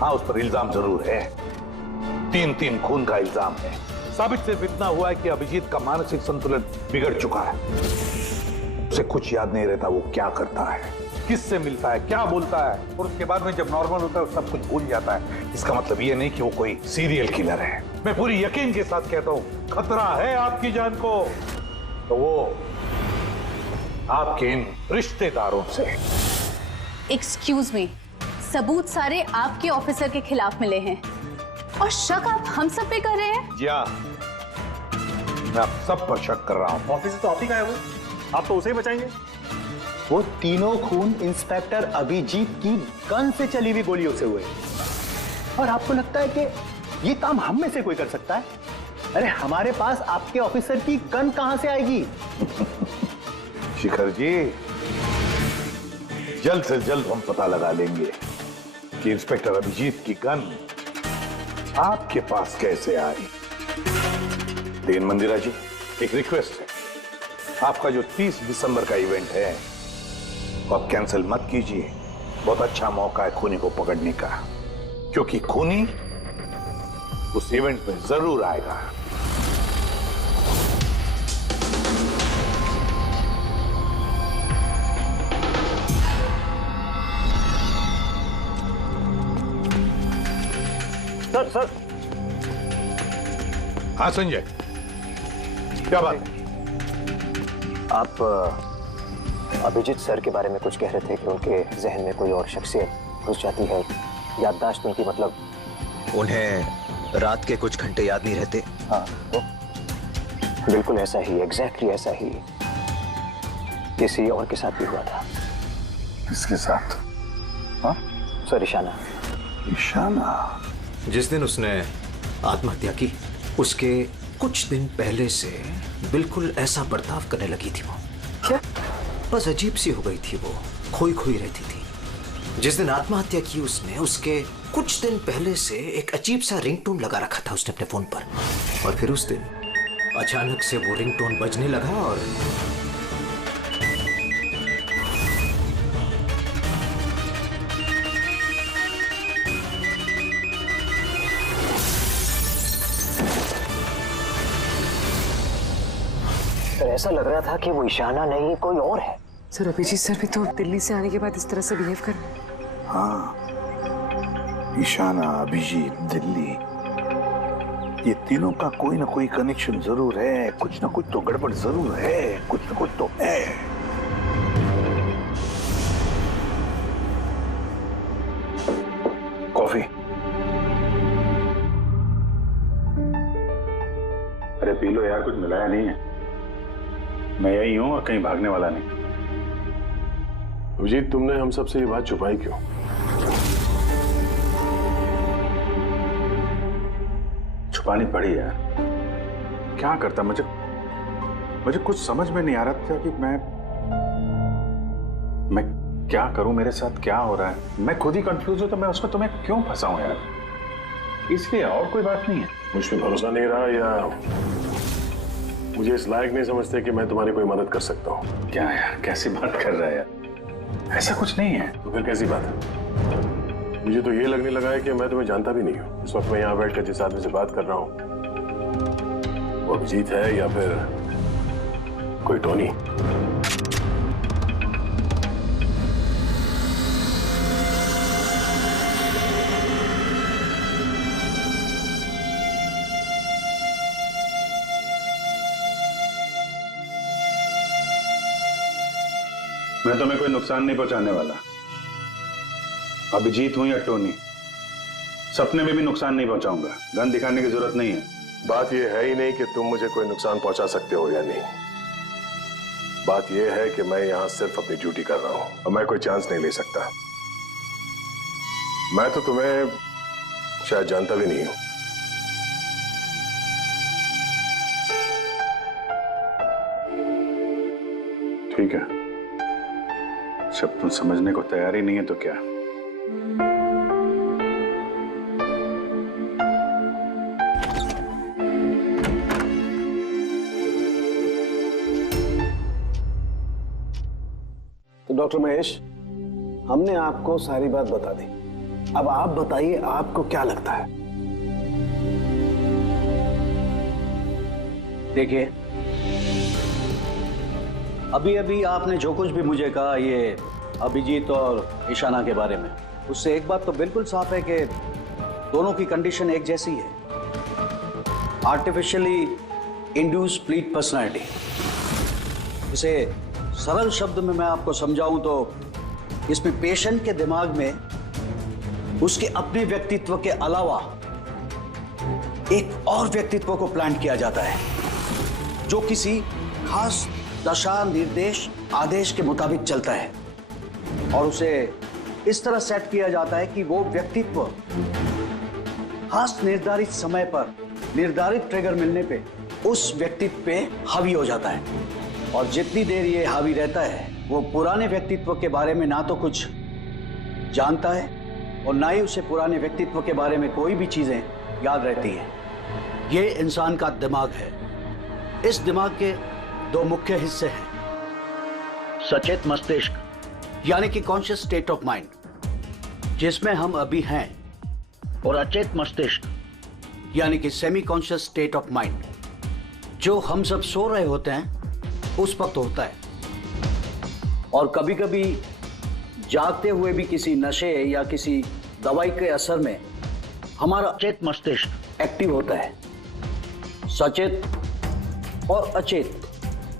हाँ, उस पर इल्जाम जरूर है, 3 खून का इल्जाम है। साबित सिर्फ इतना हुआ है कि अभिजीत का मानसिक संतुलन बिगड़ चुका है। उसे कुछ याद नहीं रहता वो क्या करता है, किससे मिलता है, क्या बोलता है, और उसके बाद में जब नॉर्मल होता है सब कुछ भूल जाता है। इसका मतलब ये नहीं कि वो कोई सीरियल किलर है। मैं पूरी यकीन के साथ कहता हूं, खतरा है आपकी जान को तो वो आपके इन रिश्तेदारों से। एक्सक्यूज मी, सबूत सारे आपके ऑफिसर के खिलाफ मिले हैं और शक आप हम सब पे कर रहे हैं। जी हाँ, मैं आप सब पर शक कर रहा हूं। ऑफिसर तो आप ही का है, वो आप तो उसे ही बचाएंगे। वो तीनों खून इंस्पेक्टर अभिजीत की गन से चली हुई गोलियों से हुए, और आपको लगता है कि ये काम हम में से कोई कर सकता है? अरे हमारे पास आपके ऑफिसर की गन कहां से आएगी? शिखर जी, जल्द से जल्द हम पता लगा लेंगे कि इंस्पेक्टर अभिजीत की गन आपके पास कैसे आई। लेकिन मंदिरा जी, एक रिक्वेस्ट है, आपका जो 30 दिसंबर का इवेंट है वो आप कैंसिल मत कीजिए। बहुत अच्छा मौका है खूनी को पकड़ने का, क्योंकि खूनी उस इवेंट में जरूर आएगा। सर हाँ संजय, क्या बात है? आप अभिजीत सर के बारे में कुछ कह रहे थे कि उनके जहन में कोई और शख्सियत घुस जाती है, याददाश्त उनकी, मतलब उन्हें रात के कुछ घंटे याद नहीं रहते। हाँ, तो बिल्कुल ऐसा ही, एग्जैक्टली ऐसा ही किसी और के साथ भी हुआ था। किसके साथ? हाँ सर, ईशाना। ईशाना? जिस दिन उसने आत्महत्या की उसके कुछ दिन पहले से बिल्कुल ऐसा बर्ताव करने लगी थी वो। क्या? बस अजीब सी हो गई थी वो, खोई खोई रहती थी। जिस दिन आत्महत्या की उसने, उसके कुछ दिन पहले से एक अजीब सा रिंगटोन लगा रखा था उसने अपने फोन पर, और फिर उस दिन अचानक से वो रिंगटोन बजने लगा और ऐसा लग रहा था कि वो ईशाना नहीं कोई और है। सर अभिजीत सर भी तो दिल्ली से आने के बाद इस तरह से बिहेव कर। हाँ, ईशाना, अभिजीत, दिल्ली, ये तीनों का कोई ना कोई कनेक्शन जरूर है। कुछ ना कुछ तो गड़बड़ जरूर है, कुछ ना कुछ तो है। पी लो यार, कुछ मिलाया नहीं है। मैं यही हूं और कहीं भागने वाला नहीं। अभिजीत, तुमने हम सबसे ये बात छुपाई क्यों? छुपानी पड़ी यार, क्या करता। मुझे कुछ समझ में नहीं आ रहा था कि मैं क्या करूं, मेरे साथ क्या हो रहा है। मैं खुद ही कंफ्यूज हूं, तो मैं उसमें तुम्हें क्यों फंसाऊं यार। इसलिए और कोई बात नहीं है। मुझ पे भरोसा नहीं रहा या मुझे इस लायक नहीं समझते कि मैं तुम्हारी कोई मदद कर सकता हूँ? क्या यार, कैसी बात कर रहा है यार, ऐसा कुछ नहीं है। तो फिर कैसी बात है? मुझे तो ये लगने लगा है कि मैं तुम्हें जानता भी नहीं हूँ। इस वक्त मैं यहाँ बैठकर जिस आदमी से बात कर रहा हूँ वो अभिजीत है या फिर कोई टोनी। मैं तुम्हें कोई नुकसान नहीं पहुंचाने वाला। अभिजीत हूं या टोनी, सपने में भी नुकसान नहीं पहुंचाऊंगा। गन दिखाने की जरूरत नहीं है। बात यह है ही नहीं कि तुम मुझे कोई नुकसान पहुंचा सकते हो या नहीं। बात यह है कि मैं यहां सिर्फ अपनी ड्यूटी कर रहा हूं और मैं कोई चांस नहीं ले सकता। मैं तो तुम्हें शायद जानता भी नहीं हूं। ठीक है, जब तुम समझने को तैयार ही नहीं है तो क्या। तो डॉक्टर महेश, हमने आपको सारी बात बता दी। अब आप बताइए, आपको क्या लगता है? देखिए, अभी अभी आपने जो कुछ भी मुझे कहा ये अभिजीत और ईशाना के बारे में, उससे एक बात तो बिल्कुल साफ है कि दोनों की कंडीशन एक जैसी है। Artificially induce split personality. इसे सरल शब्द में मैं आपको समझाऊं तो इसमें पेशेंट के दिमाग में उसके अपने व्यक्तित्व के अलावा एक और व्यक्तित्व को प्लांट किया जाता है जो किसी खास दशा, निर्देश, आदेश के मुताबिक चलता है और उसे इस तरह सेट किया जाता है कि वो व्यक्तित्व खास निर्धारित समय पर निर्धारित ट्रिगर मिलने पे उस व्यक्तित्व पे हावी हो जाता है। और जितनी देर ये हावी रहता है वो पुराने व्यक्तित्व के बारे में ना तो कुछ जानता है और ना ही उसे पुराने व्यक्तित्व के बारे में कोई भी चीजें याद रहती हैं। ये इंसान का दिमाग है। इस दिमाग के दो मुख्य हिस्से हैं, सचेत मस्तिष्क यानी कि कॉन्शियस स्टेट ऑफ माइंड, जिसमें हम अभी हैं, और अचेत मस्तिष्क यानी कि semi conscious state of mind, जो हम सब सो रहे होते हैं उस वक्त होता है। और कभी कभी जागते हुए भी किसी नशे या किसी दवाई के असर में हमारा अचेत मस्तिष्क एक्टिव होता है। सचेत और अचेत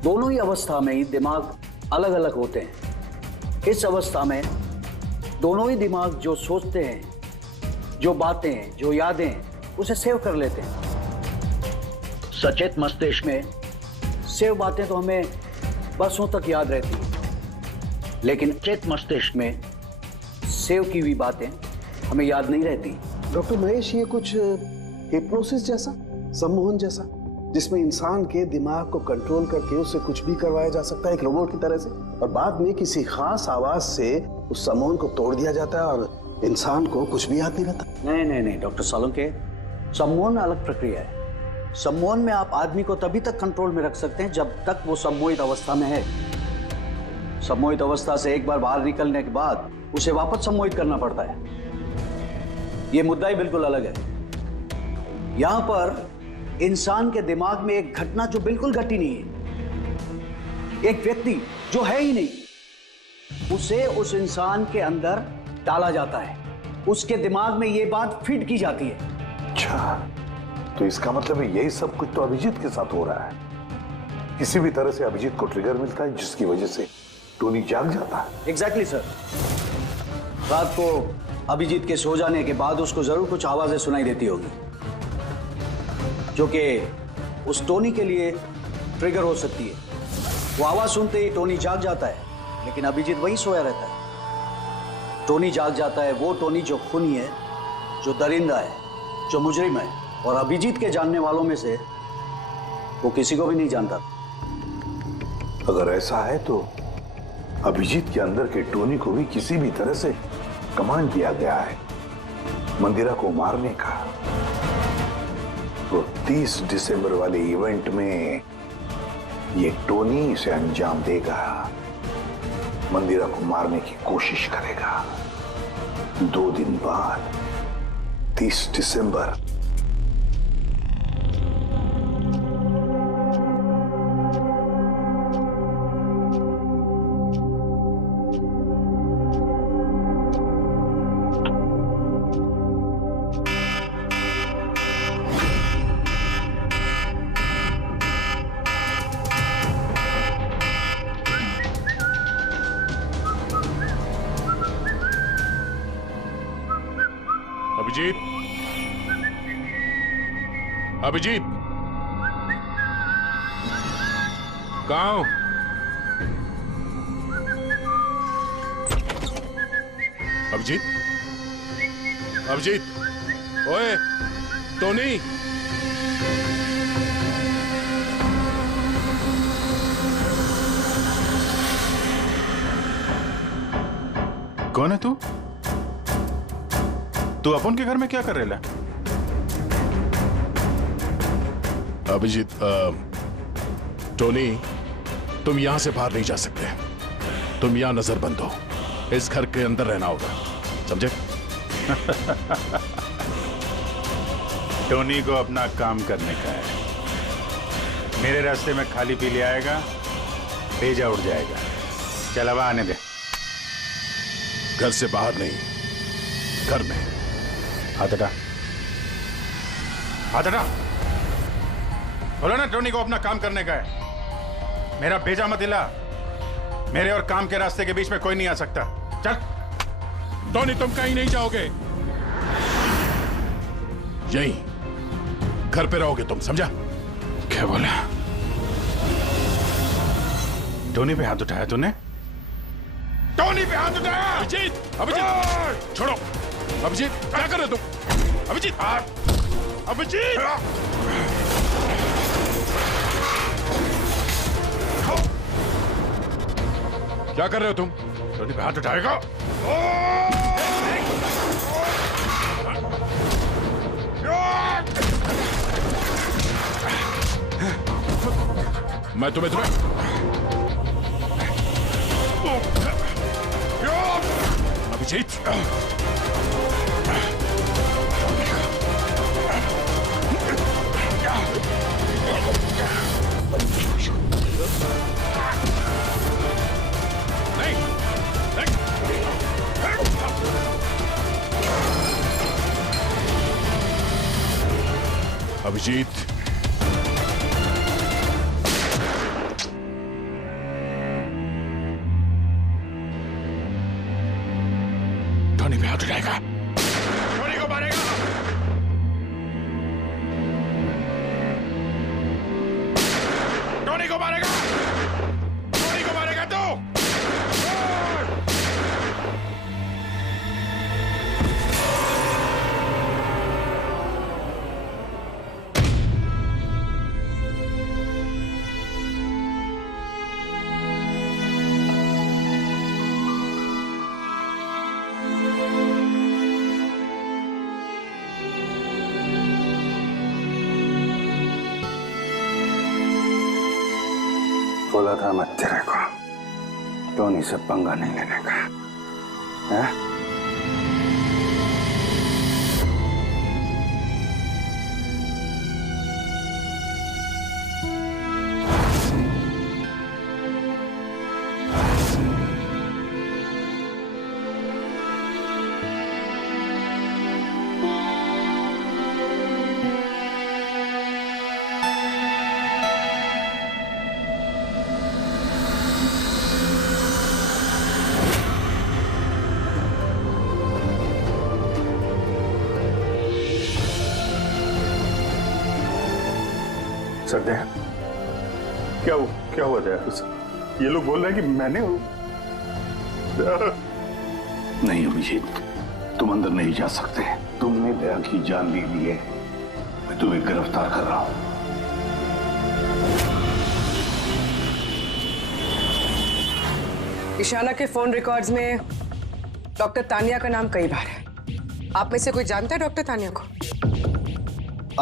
दोनों ही अवस्था में ही दिमाग अलग अलग होते हैं। इस अवस्था में दोनों ही दिमाग जो सोचते हैं, जो बातें, जो यादें, उसे सेव कर लेते हैं। सचेत मस्तिष्क में सेव बातें तो हमें बरसों तक याद रहती हैं, लेकिन अचेत मस्तिष्क में सेव की हुई बातें हमें याद नहीं रहती। डॉक्टर महेश, ये कुछ हिप्नोसिस जैसा, सम्मोहन जैसा, जिसमें इंसान के दिमाग को कंट्रोल करके उससे कुछ भी करवाया जा सकता है एक रोबोट की तरह से, और बाद में किसी खास आवाज से उस सम्मोहन को तोड़ दिया जाता है और इंसान को कुछ भी याद नहीं रहता। नहीं डॉक्टर सालुंके, सम्मोहन अलग प्रक्रिया है। सम्मोहन में आप आदमी को तभी तक कंट्रोल में रख सकते हैं जब तक वो सम्मोहित अवस्था में है। सम्मोहित अवस्था से एक बार बाहर निकलने के बाद उसे वापस सम्मोहित करना पड़ता है। ये मुद्दा ही बिल्कुल अलग है। यहां पर इंसान के दिमाग में एक घटना जो बिल्कुल घटी नहीं है, एक व्यक्ति जो है ही नहीं, उसे उस इंसान के अंदर डाला जाता है। उसके दिमाग में ये बात फिट की जाती है। अच्छा, तो इसका मतलब है यही सब कुछ तो अभिजीत के साथ हो रहा है। किसी भी तरह से अभिजीत को ट्रिगर मिलता है जिसकी वजह से टोनी जाग जाता है। Exactly sir. रात को अभिजीत के सो जाने के बाद उसको जरूर कुछ आवाजें सुनाई देती होगी जो कि उस टोनी के लिए ट्रिगर हो सकती है। वो आवाज सुनते ही टोनी जाग जाता है, लेकिन अभिजीत वहीं सोया रहता है। टोनी जाग जाता है वो टोनी जो खूनी है, जो दरिंदा है, जो मुजरिम है, और अभिजीत के जानने वालों में से वो किसी को भी नहीं जानता। अगर ऐसा है तो अभिजीत के अंदर के टोनी को भी किसी भी तरह से कमांड दिया गया है मंदिरा को मारने का। तो 30 दिसंबर वाले इवेंट में ये टोनी इसे अंजाम देगा, मंदिरा को मारने की कोशिश करेगा। 2 दिन बाद 30 दिसंबर। अभिजीत, अभिजीत, कहाँ हो? अभिजीत, अभिजीत, ओए, टोनी। कौन है तू? तू अपन के घर में क्या कर रहा है? अभिजीत, टोनी, तुम यहां से बाहर नहीं जा सकते। तुम यहां नजरबंद हो। इस घर के अंदर रहना होगा, समझे? टोनी को अपना काम करने का है। मेरे रास्ते में खाली पीली आएगा, भेजा उड़ जाएगा। चल अब आने दे। घर से बाहर नहीं, घर में। हाथ हटा, हाथ हटा। बोलो ना, टोनी को अपना काम करने का है। मेरा भेजा मत हिला। मेरे और काम के रास्ते के बीच में कोई नहीं आ सकता। चल। टोनी, तुम कहीं नहीं जाओगे। यहीं घर पे रहोगे तुम, समझा? क्या बोला? टोनी पे हाथ उठाया तूने? टोनी पे हाथ उठाया? अभिजीत, अभिजीत, छोड़ो। अभिजीत, क्या कर रहे हो तुम? अभिजीत, अभिजीत, क्या कर रहे हो तुम? टोनी पे हाथ उठाएगा? मैं तुम्हें अभिजीत, अभिजीत, टोनी पे हाथ उठाएगा, टोनी को मारेगा। टोनी को मारेगा, टोनी को मारेगा तू। बोला था मत तेरे को टोनी से पंगा नहीं लेने का, है? सकते हैं? क्या हुआ दया? ये लोग बोल रहे हैं कि मैंने नहीं अभिजीत, तुम अंदर नहीं जा सकते। तुमने दया की जान ले ली है, मैं तुम्हें गिरफ्तार कर रहा हूं। ईशाना के फोन रिकॉर्ड्स में डॉक्टर तानिया का नाम कई बार है। आप में से कोई जानता है डॉक्टर तानिया को?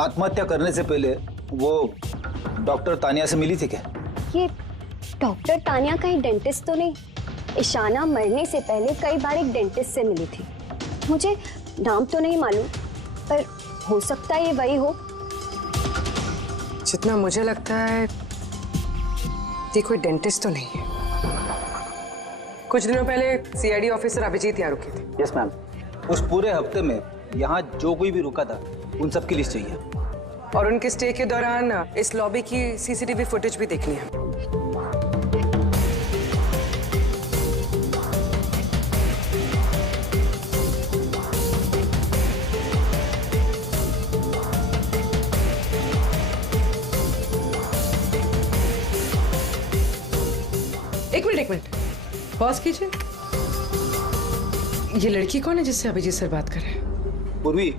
आत्महत्या करने से पहले वो डॉक्टर तानिया से मिली थी क्या? ये डॉक्टर तानिया कहीं डेंटिस्ट तो नहीं? ईशाना मरने से पहले कई बार एक डेंटिस्ट से मिली थी। मुझे नाम तो नहीं मालूम, पर हो सकता है ये वही हो। जितना मुझे लगता है ये कोई डेंटिस्ट तो नहीं है। कुछ दिनों पहले सीआईडी ऑफिसर अभिजीत यहाँ रुके थे। Yes ma'am. उस पूरे हफ्ते में यहाँ जो कोई भी रुका था उन सब की लिस्ट चाहिए, और उनके स्टे के दौरान इस लॉबी की सीसीटीवी फुटेज भी देखनी है। एक मिनट पॉज कीजिए। ये लड़की कौन है जिससे अभिजीत सर बात कर रहे हैं? पूर्वी,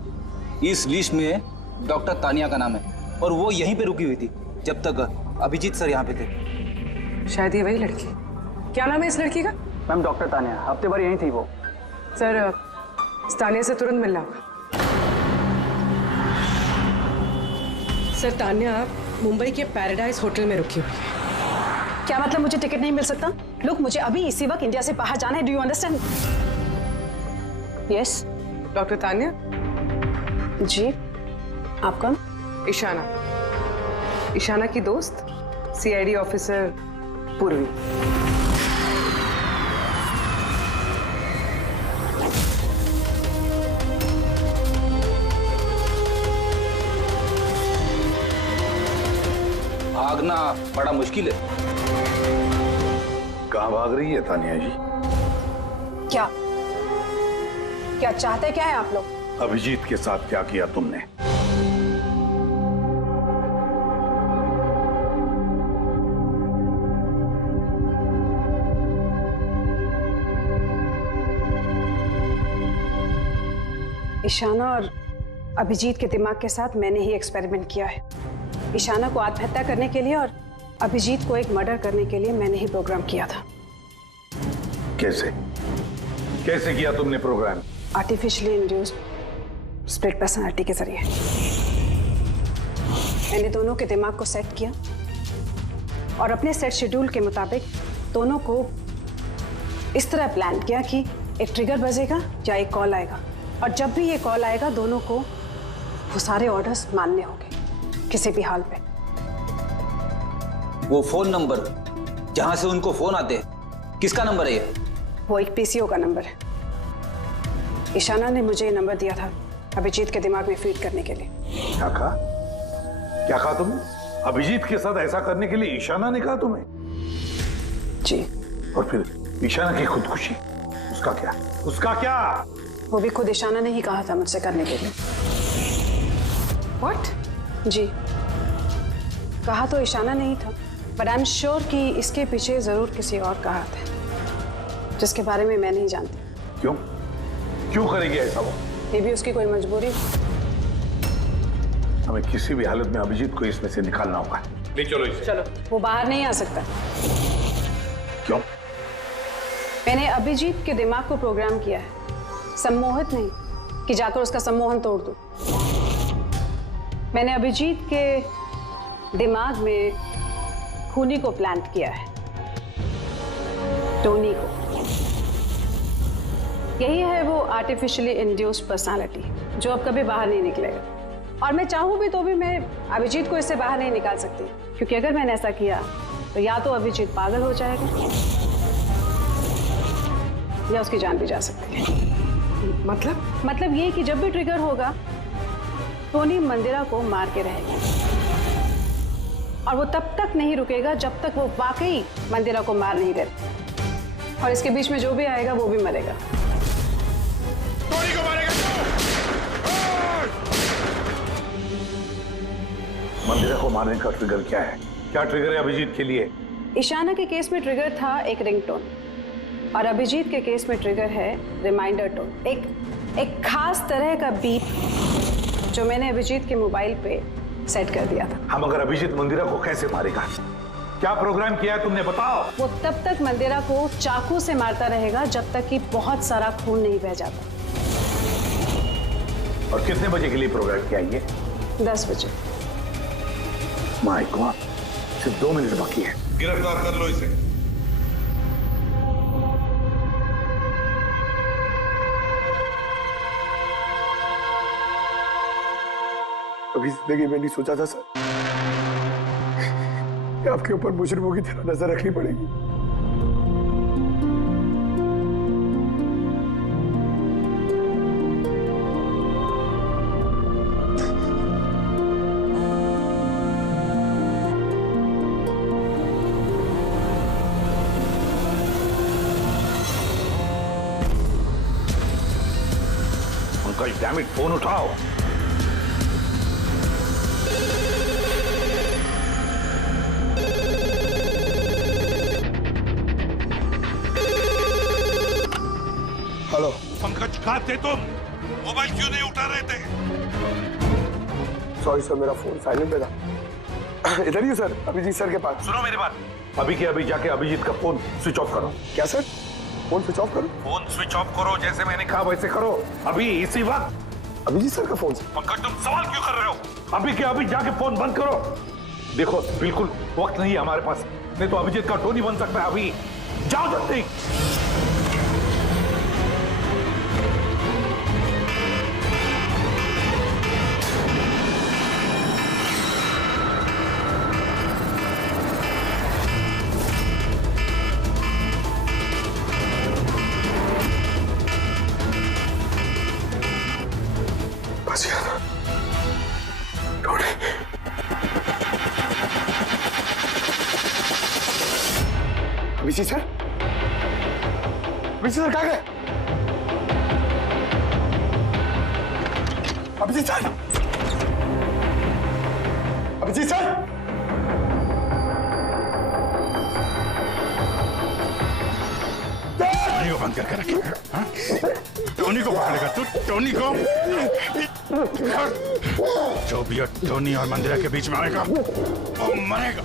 इस लिस्ट में डॉक्टर तानिया का नाम है और वो यहीं पे रुकी हुई थी जब तक अभिजीत सर यहाँ पे थे। शायद ये वही लड़की। क्या नाम है इस लड़की का? मैम डॉक्टर तानिया, हफ्ते भर यहीं थी वो। सर इस तानिया से तुरंत मिलना होगा। सर तानिया मुंबई के पैराडाइज होटल में रुकी हुई है। क्या मतलब मुझे टिकट नहीं मिल सकता? लुक, मुझे अभी इसी वक्त इंडिया से बाहर जाना है। Do you understand? Yes. Doctor Tania? जी, आप कौन? ईशाना, ईशाना की दोस्त, सीआईडी ऑफिसर पूर्वी। भागना बड़ा मुश्किल है। कहाँ भाग रही है तानिया जी? क्या क्या चाहते क्या है आप लोग? अभिजीत के साथ क्या किया तुमने? ईशाना और अभिजीत के दिमाग के साथ मैंने ही एक्सपेरिमेंट किया है। ईशाना को आत्महत्या करने के लिए और अभिजीत को एक मर्डर करने के लिए मैंने ही प्रोग्राम किया था। कैसे कैसे किया तुमने program? Artificially induced split personality के जरिए मैंने दोनों के दिमाग को सेट किया और अपने सेट शेड्यूल के मुताबिक दोनों को इस तरह प्लान किया कि एक ट्रिगर बजेगा या एक कॉल आएगा, और जब भी ये कॉल आएगा दोनों को वो सारे ऑर्डर्स मानने होंगे किसी भी हाल पे। वो फोन नंबर जहां से उनको फोन आते हैं, किसका नंबर है ये? वो एक पीसीओ का नंबर है। ईशाना ने मुझे ये नंबर दिया था अभिजीत के दिमाग में फीड करने के लिए। क्या कहा? क्या कहा तुमने? अभिजीत के साथ ऐसा करने के लिए ईशाना ने कहा तुम्हें? जी। और फिर ईशाना की खुदकुशी, उसका क्या? उसका क्या? वो भी खुद ईशाना ने ही कहा था मुझसे करने के लिए। What? जी, कहा तो ईशाना नहीं था, बट आई एम श्योर कि इसके पीछे जरूर किसी और का हाथ है जिसके बारे में मैं नहीं जानती। क्यों क्यों करेगी ऐसा वो? ये भी उसकी कोई मजबूरी। हमें किसी भी हालत में अभिजीत को इसमें से निकालना होगा। ले चलो इसे। चलो। वो बाहर नहीं आ सकता। क्यों? मैंने अभिजीत के दिमाग को प्रोग्राम किया है, सम्मोहित नहीं कि जाकर उसका सम्मोहन तोड़ दूं। मैंने अभिजीत के दिमाग में खूनी को प्लांट किया है, टोनी को। यही है वो आर्टिफिशियली इंड्यूस्ड पर्सनालिटी जो अब कभी बाहर नहीं निकलेगा, और मैं चाहूं भी तो भी मैं अभिजीत को इससे बाहर नहीं निकाल सकती, क्योंकि अगर मैंने ऐसा किया तो या तो अभिजीत पागल हो जाएगा या उसकी जान भी जा सकती है। मतलब ये कि जब भी ट्रिगर होगा टोनी मंदिरा को मार के रहेगा, और वो तब तक नहीं रुकेगा जब तक वो वाकई मंदिरा को मार नहीं देता, और इसके बीच में जो भी आएगा वो भी मरेगा। टोनी को मारेगा मंदिरा को मारने का ट्रिगर क्या है? क्या ट्रिगर है अभिजीत के लिए? ईशाना के केस में ट्रिगर था एक रिंगटोन और अभिजीत के केस में ट्रिगर है रिमाइंडर टोन, एक खास तरह का बीप जो मैंने अभिजीत के मोबाइल पे सेट कर दिया था। हम अगर अभिजीत मंदिरा को कैसे मारेगा? क्या प्रोग्राम किया है तुमने, बताओ। वो तब तक मंदिरा को चाकू से मारता रहेगा जब तक कि बहुत सारा खून नहीं बह जाता। और कितने बजे के लिए प्रोग्राम किया ये? 10 बजे। माय गॉड, सिर्फ 2 मिनट बाकी है। गिरफ्तार कर लो इसे। कभी जिंदगी में नहीं सोचा था सर कि आपके ऊपर मुजरिमों की तरह नजर रखनी पड़ेगी। उनका डैम इट, फोन उठाओ। हेलो पंकज, कहाँ थे तुम? मोबाइल क्यों नहीं उठा रहे थे? सॉरी सर, मेरा फोन साइलेंट पे था। इधर ही सर, अभिजीत सर के पास। सुनो मेरी बात, अभी के अभी जाके अभिजीत का फोन स्विच ऑफ करो। क्या सर? फोन स्विच ऑफ करो? फोन स्विच ऑफ करो, जैसे मैंने कहा वैसे करो, अभी इसी वक्त। अभिजीत सर का फोन? पंकज, तुम सवाल क्यों कर रहे हो? अभी के अभी जाके फोन बंद करो। देखो, बिल्कुल वक्त नहीं है हमारे पास, नहीं तो अभिजीत का टोनी बन सकता है। अभी जाओ जल्दी। अभिजीत सर? अभिजीत सर कहाँ गए? Abhijit sir? Abhijit sir? Tony को बंद करके रखे। टोनी को पकड़ेगा तू? टोनी को? जो भी टोनी और मंदिरा के बीच में आएगा वो मरेगा।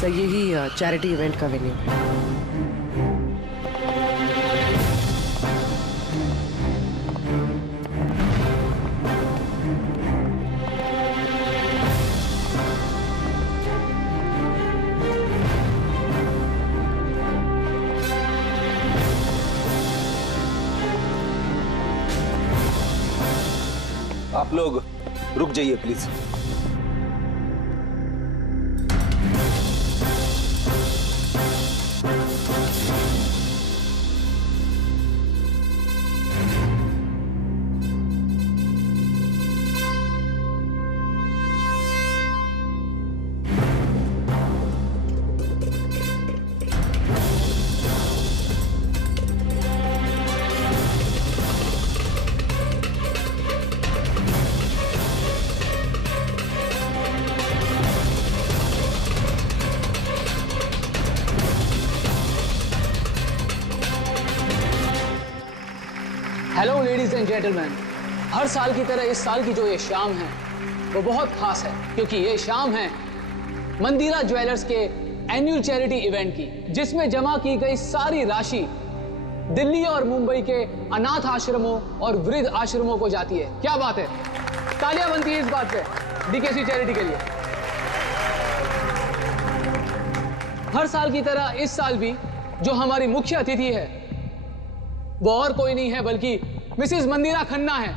सर यही चैरिटी इवेंट का वेन्यू है। आप लोग रुक जाइए please. Hello ladies and gentleman, हर साल की तरह इस साल की जो ये शाम है वो बहुत खास है, क्योंकि ये शाम है मंदिरा ज्वेलर्स के एनुअल चैरिटी इवेंट की, जिसमें जमा की गई सारी राशि दिल्ली और मुंबई के अनाथ आश्रमों और वृद्ध आश्रमों को जाती है। क्या बात है, तालियां बनती है इस बात पे डीकेसी चैरिटी के लिए। हर साल की तरह इस साल भी जो हमारी मुख्य अतिथि है वो और कोई नहीं है बल्कि मिसेस मंदिरा खन्ना है।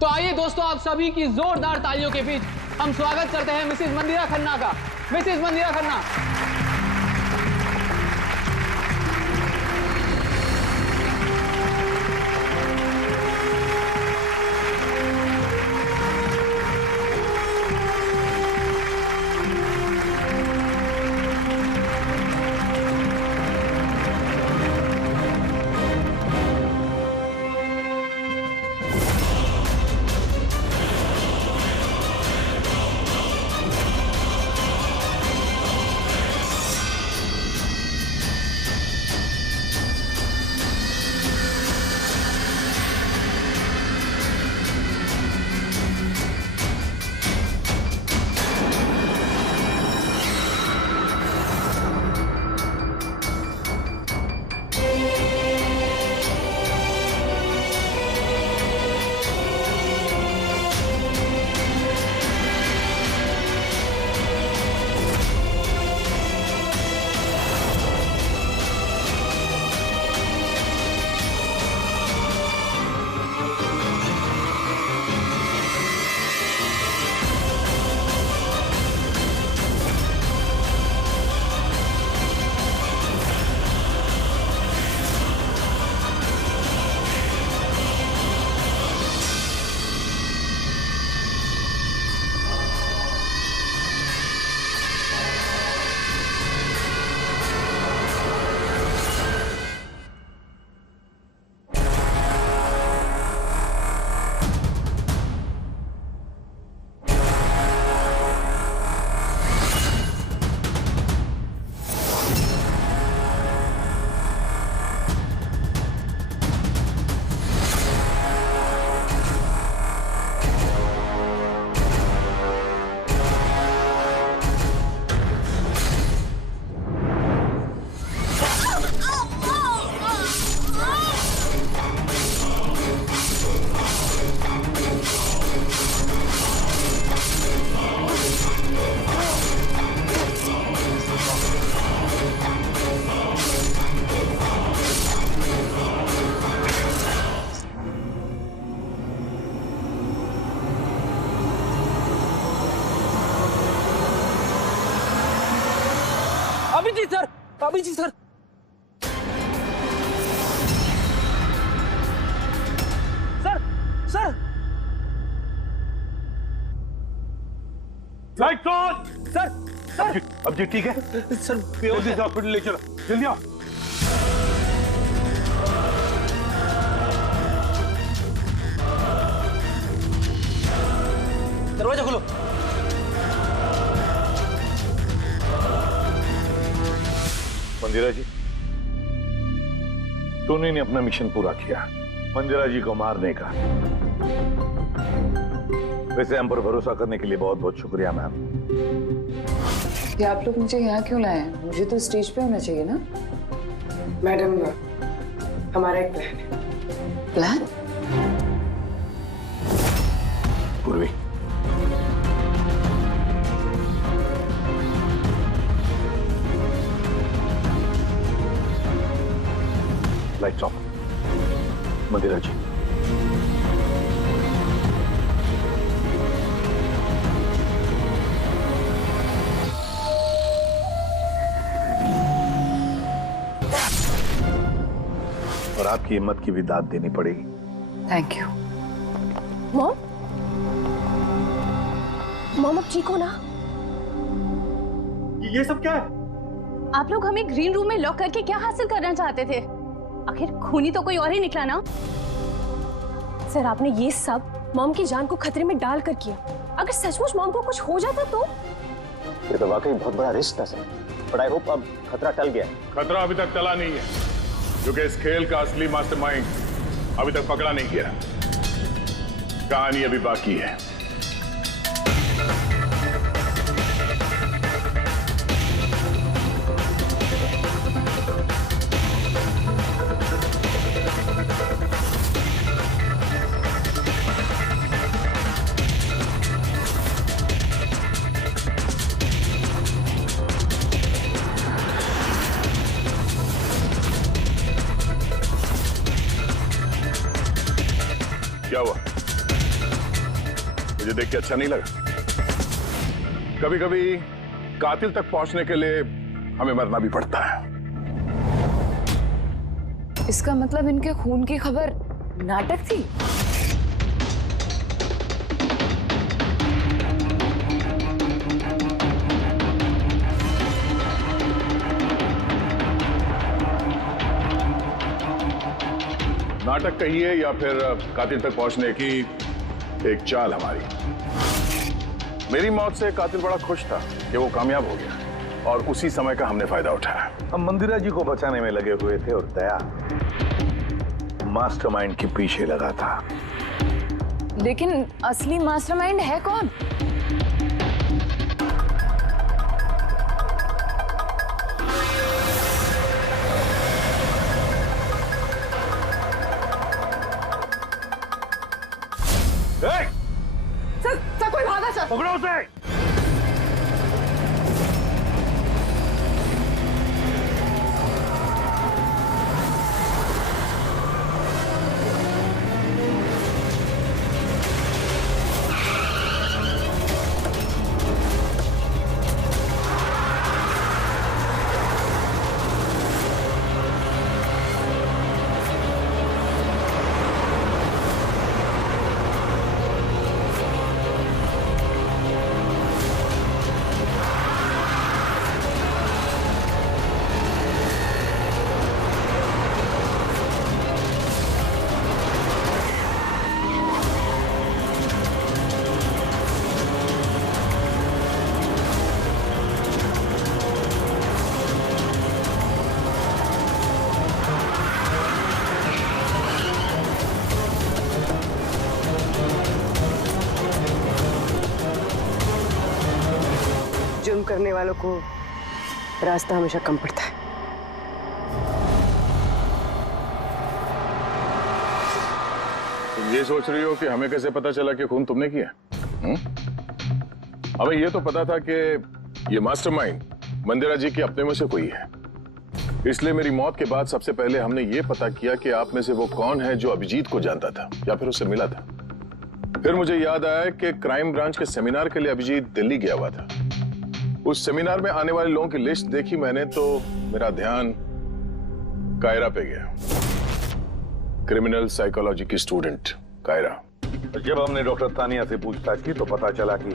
तो आइए दोस्तों, आप सभी की जोरदार तालियों के बीच हम स्वागत करते हैं मिसेस मंदिरा खन्ना का। Mrs Mandira Khanna. Abhijit sir, Abhijit sir. Sir, sir. Light on. Sir, sir. अब जी ठीक है सर, जल्दी से हॉस्पिटल ले चलो, जल्दी आओ। दरवाजा खोलो। मंदिरा जी, टोनी ने अपना मिशन पूरा किया, मंदिरा जी को मारने का। वैसे हम पर भरोसा करने के लिए बहुत बहुत शुक्रिया मैम। कि आप लोग मुझे यहाँ क्यों लाए हैं? मुझे तो स्टेज पे होना चाहिए ना। मैडम, हमारा एक प्लान है। प्लान? पूर्वी, लाइट्स ऑफ। मंदिरा जी, और आपकी हिम्मत की भी दाद देनी पड़ेगी। Thank you. मॉम, मॉम अब ठीक हो ना? ये सब क्या है? आप लोग हमें ग्रीन रूम में लॉक करके क्या हासिल करना चाहते थे? आखिर खूनी तो कोई और ही निकला ना। सर, आपने ये सब मॉम की जान को खतरे में डाल कर किया। अगर सचमुच मॉम को कुछ हो जाता तो? ये तो वाकई बहुत बड़ा रिस्क था सर, बट आई होप अब खतरा टल गया। खतरा अभी तक टला नहीं है, क्योंकि इस खेल का असली मास्टरमाइंड अभी तक पकड़ा नहीं गया। कहानी अभी बाकी है। क्या हुआ? मुझे देख के अच्छा नहीं लगा? कभी कभी कातिल तक पहुंचने के लिए हमें मरना भी पड़ता है। इसका मतलब इनके खून की खबर नाटक थी? नाटक कहिए या फिर कातिल तक पहुंचने की एक चाल हमारी। मेरी मौत से कातिल बड़ा खुश था कि वो कामयाब हो गया, और उसी समय का हमने फायदा उठाया। हम मंदिरा जी को बचाने में लगे हुए थे और दया मास्टरमाइंड के पीछे लगा था। लेकिन असली मास्टरमाइंड है कौन? सर, कोई भागा सर। पकड़ो उसे। जुर्म करने वालों को रास्ता हमेशा कम पड़ता है। तुम ये सोच रही हो कि हमें कैसे पता चला कि खून तुमने किया? हमें ये तो पता था कि ये मास्टरमाइंड मंदिरा जी की अपने में से कोई है। इसलिए मेरी मौत के बाद सबसे पहले हमने ये पता किया कि आप में से वो कौन है जो अभिजीत को जानता था या फिर उससे मिला था। फिर मुझे याद आया कि क्राइम ब्रांच के सेमिनार के लिए अभिजीत दिल्ली गया हुआ था। उस सेमिनार में आने वाले लोगों की लिस्ट देखी मैंने तो मेरा ध्यान कायरा पे गया। क्रिमिनल साइकोलॉजी की स्टूडेंट कायरा। जब हमने डॉक्टर तानिया से पूछताछ की तो पता चला कि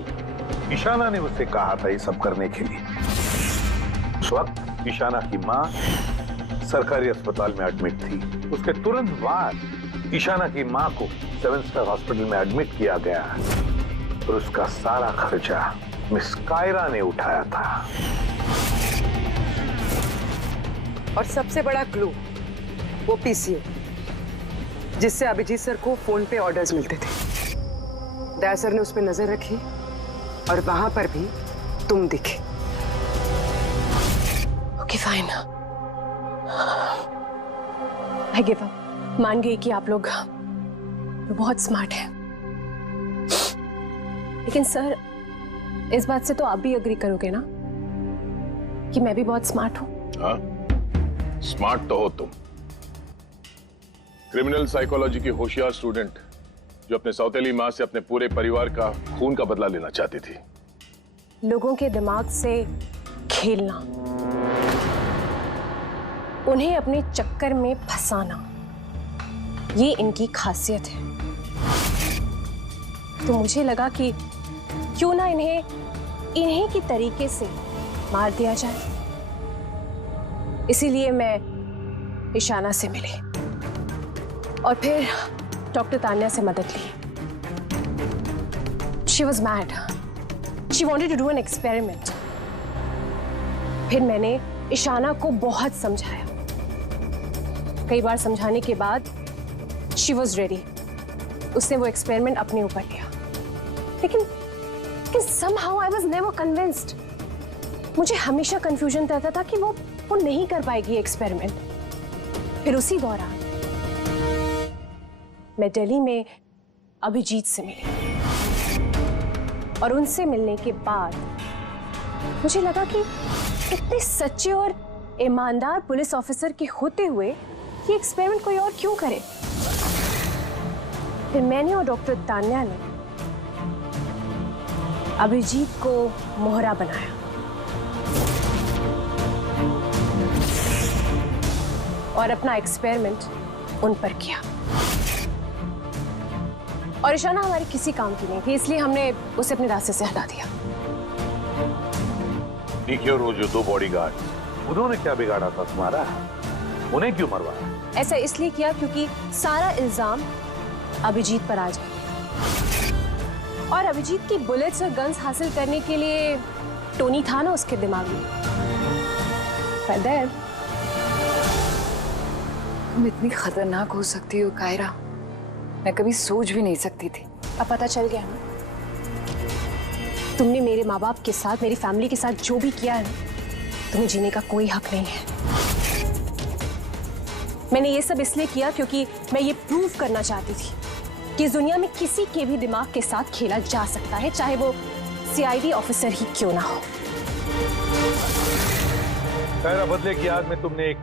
ईशाना ने उससे कहा था ये सब करने के लिए। उस वक्त ईशाना की मां सरकारी अस्पताल में एडमिट थी। उसके तुरंत बाद ईशाना की मां को 7 स्टार हॉस्पिटल में एडमिट किया गया और उसका सारा खर्चा मिस कायरा ने उठाया था। और सबसे बड़ा क्लू वो पीसीओ, जिससे अभिजीत सर को फोन पे ऑर्डर्स मिलते थे। दया सर ने उस पर नजर रखी और वहां पर भी तुम दिखे। Okay fine, I give up. मान गई कि आप लोग बहुत स्मार्ट हैं, लेकिन सर इस बात से तो आप भी एग्री करोगे ना कि मैं भी बहुत स्मार्ट हूं। हाँ, स्मार्ट तो हो तुम। क्रिमिनल साइकोलॉजी की होशियार स्टूडेंट जो अपने सौतेली मां से अपने पूरे परिवार का खून का बदला लेना चाहती थी। लोगों के दिमाग से खेलना, उन्हें अपने चक्कर में फंसाना, ये इनकी खासियत है। तो मुझे लगा कि क्यों ना इन्हें की तरीके से मार दिया जाए। इसीलिए मैं ईशाना से मिली और फिर डॉक्टर तान्या से मदद ली। She was mad. She wanted to do an experiment. फिर मैंने ईशाना को बहुत समझाया। कई बार समझाने के बाद she was ready. उसने वो एक्सपेरिमेंट अपने ऊपर लिया। लेकिन somehow I was never convinced. मुझे हमेशा कंफ्यूजन रहता था कि वो नहीं कर पाएगी एक्सपेरिमेंट। फिर उसी दौरान मैं दिल्ली में अभिजीत से मिली और उनसे मिलने के बाद मुझे लगा कि इतने सच्चे और ईमानदार पुलिस ऑफिसर के होते हुए ये एक्सपेरिमेंट कोई और क्यों करे। फिर मैंने और डॉक्टर तान्या ने अभिजीत को मोहरा बनाया और अपना एक्सपेरिमेंट उन पर किया। और ईशाना हमारे किसी काम की नहीं थी, इसलिए हमने उसे अपने रास्ते से हटा दिया। देखिए, और वो जो 2 बॉडीगार्ड, उन्होंने क्या बिगाड़ा था तुम्हारा? उन्हें क्यों मरवाया? ऐसा इसलिए किया क्योंकि सारा इल्जाम अभिजीत पर आ जाए और अभिजीत की बुलेट्स और गन्स हासिल करने के लिए टोनी था ना उसके दिमाग में। तुम इतनी खतरनाक हो सकती हो कायरा, मैं कभी सोच भी नहीं सकती थी। अब पता चल गया ना, तुमने मेरे माँ बाप के साथ, मेरी फैमिली के साथ जो भी किया है, तुम्हें जीने का कोई हक नहीं है। मैंने ये सब इसलिए किया क्योंकि मैं ये प्रूव करना चाहती थी कि इस दुनिया में किसी के भी दिमाग के साथ खेला जा सकता है, चाहे वो सीआईडी ऑफिसर ही क्यों ना हो। कायरा, बदले की याद में तुमने एक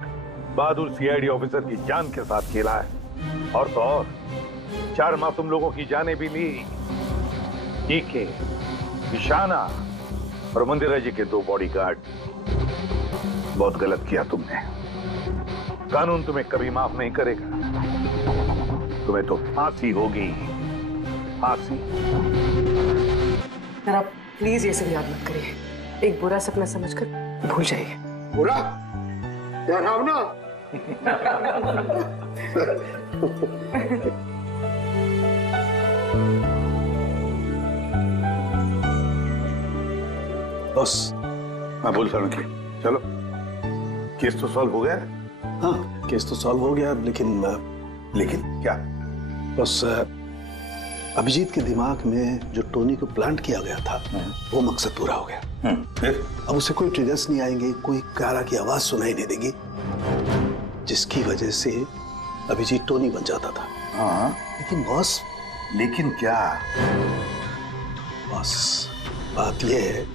बहादुर सीआईडी ऑफिसर की जान के साथ खेला है, और तो और 4 माह तुम लोगों की जानें भी ली। डीके, ईशाना और मंदिरा जी के 2 बॉडीगार्ड। बहुत गलत किया तुमने। कानून तुम्हें कभी माफ नहीं करेगा। तुम्हें तो फांसी होगी, फांसी। जरा प्लीज ये सब याद मत करिए, एक बुरा सपना समझकर भूल जाइए। बुरा? क्या नाम ना? बस मैं बोल रहा हूँ कि चलो, केस तो सॉल्व हो गया। हाँ, केस तो सॉल्व हो गया, लेकिन क्या? बस अभिजीत के दिमाग में जो टोनी को प्लांट किया गया था, वो मकसद पूरा हो गया। फिर अब उसे कोई ट्रिगर्स नहीं आएंगे, कोई कारा की आवाज सुनाई नहीं देगी, जिसकी वजह से अभिजीत टोनी बन जाता था। हाँ, लेकिन बॉस, लेकिन क्या? बॉस, बात यह है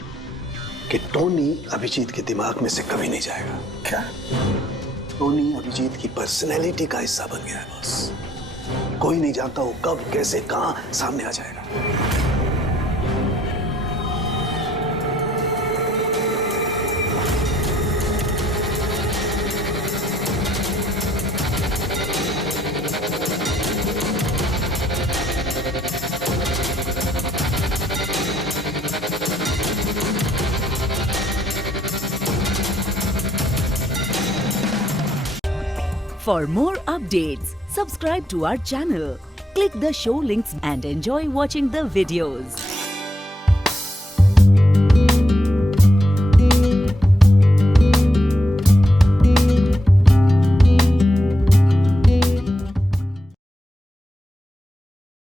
कि टोनी अभिजीत के दिमाग में से कभी नहीं जाएगा। क्या? टोनी अभिजीत की पर्सनैलिटी का हिस्सा बन गया है बॉस। कोई नहीं जानता वो कब, कैसे, कहां सामने आ जाएगा। For more updates, subscribe to our channel, click the show links and enjoy watching the videos.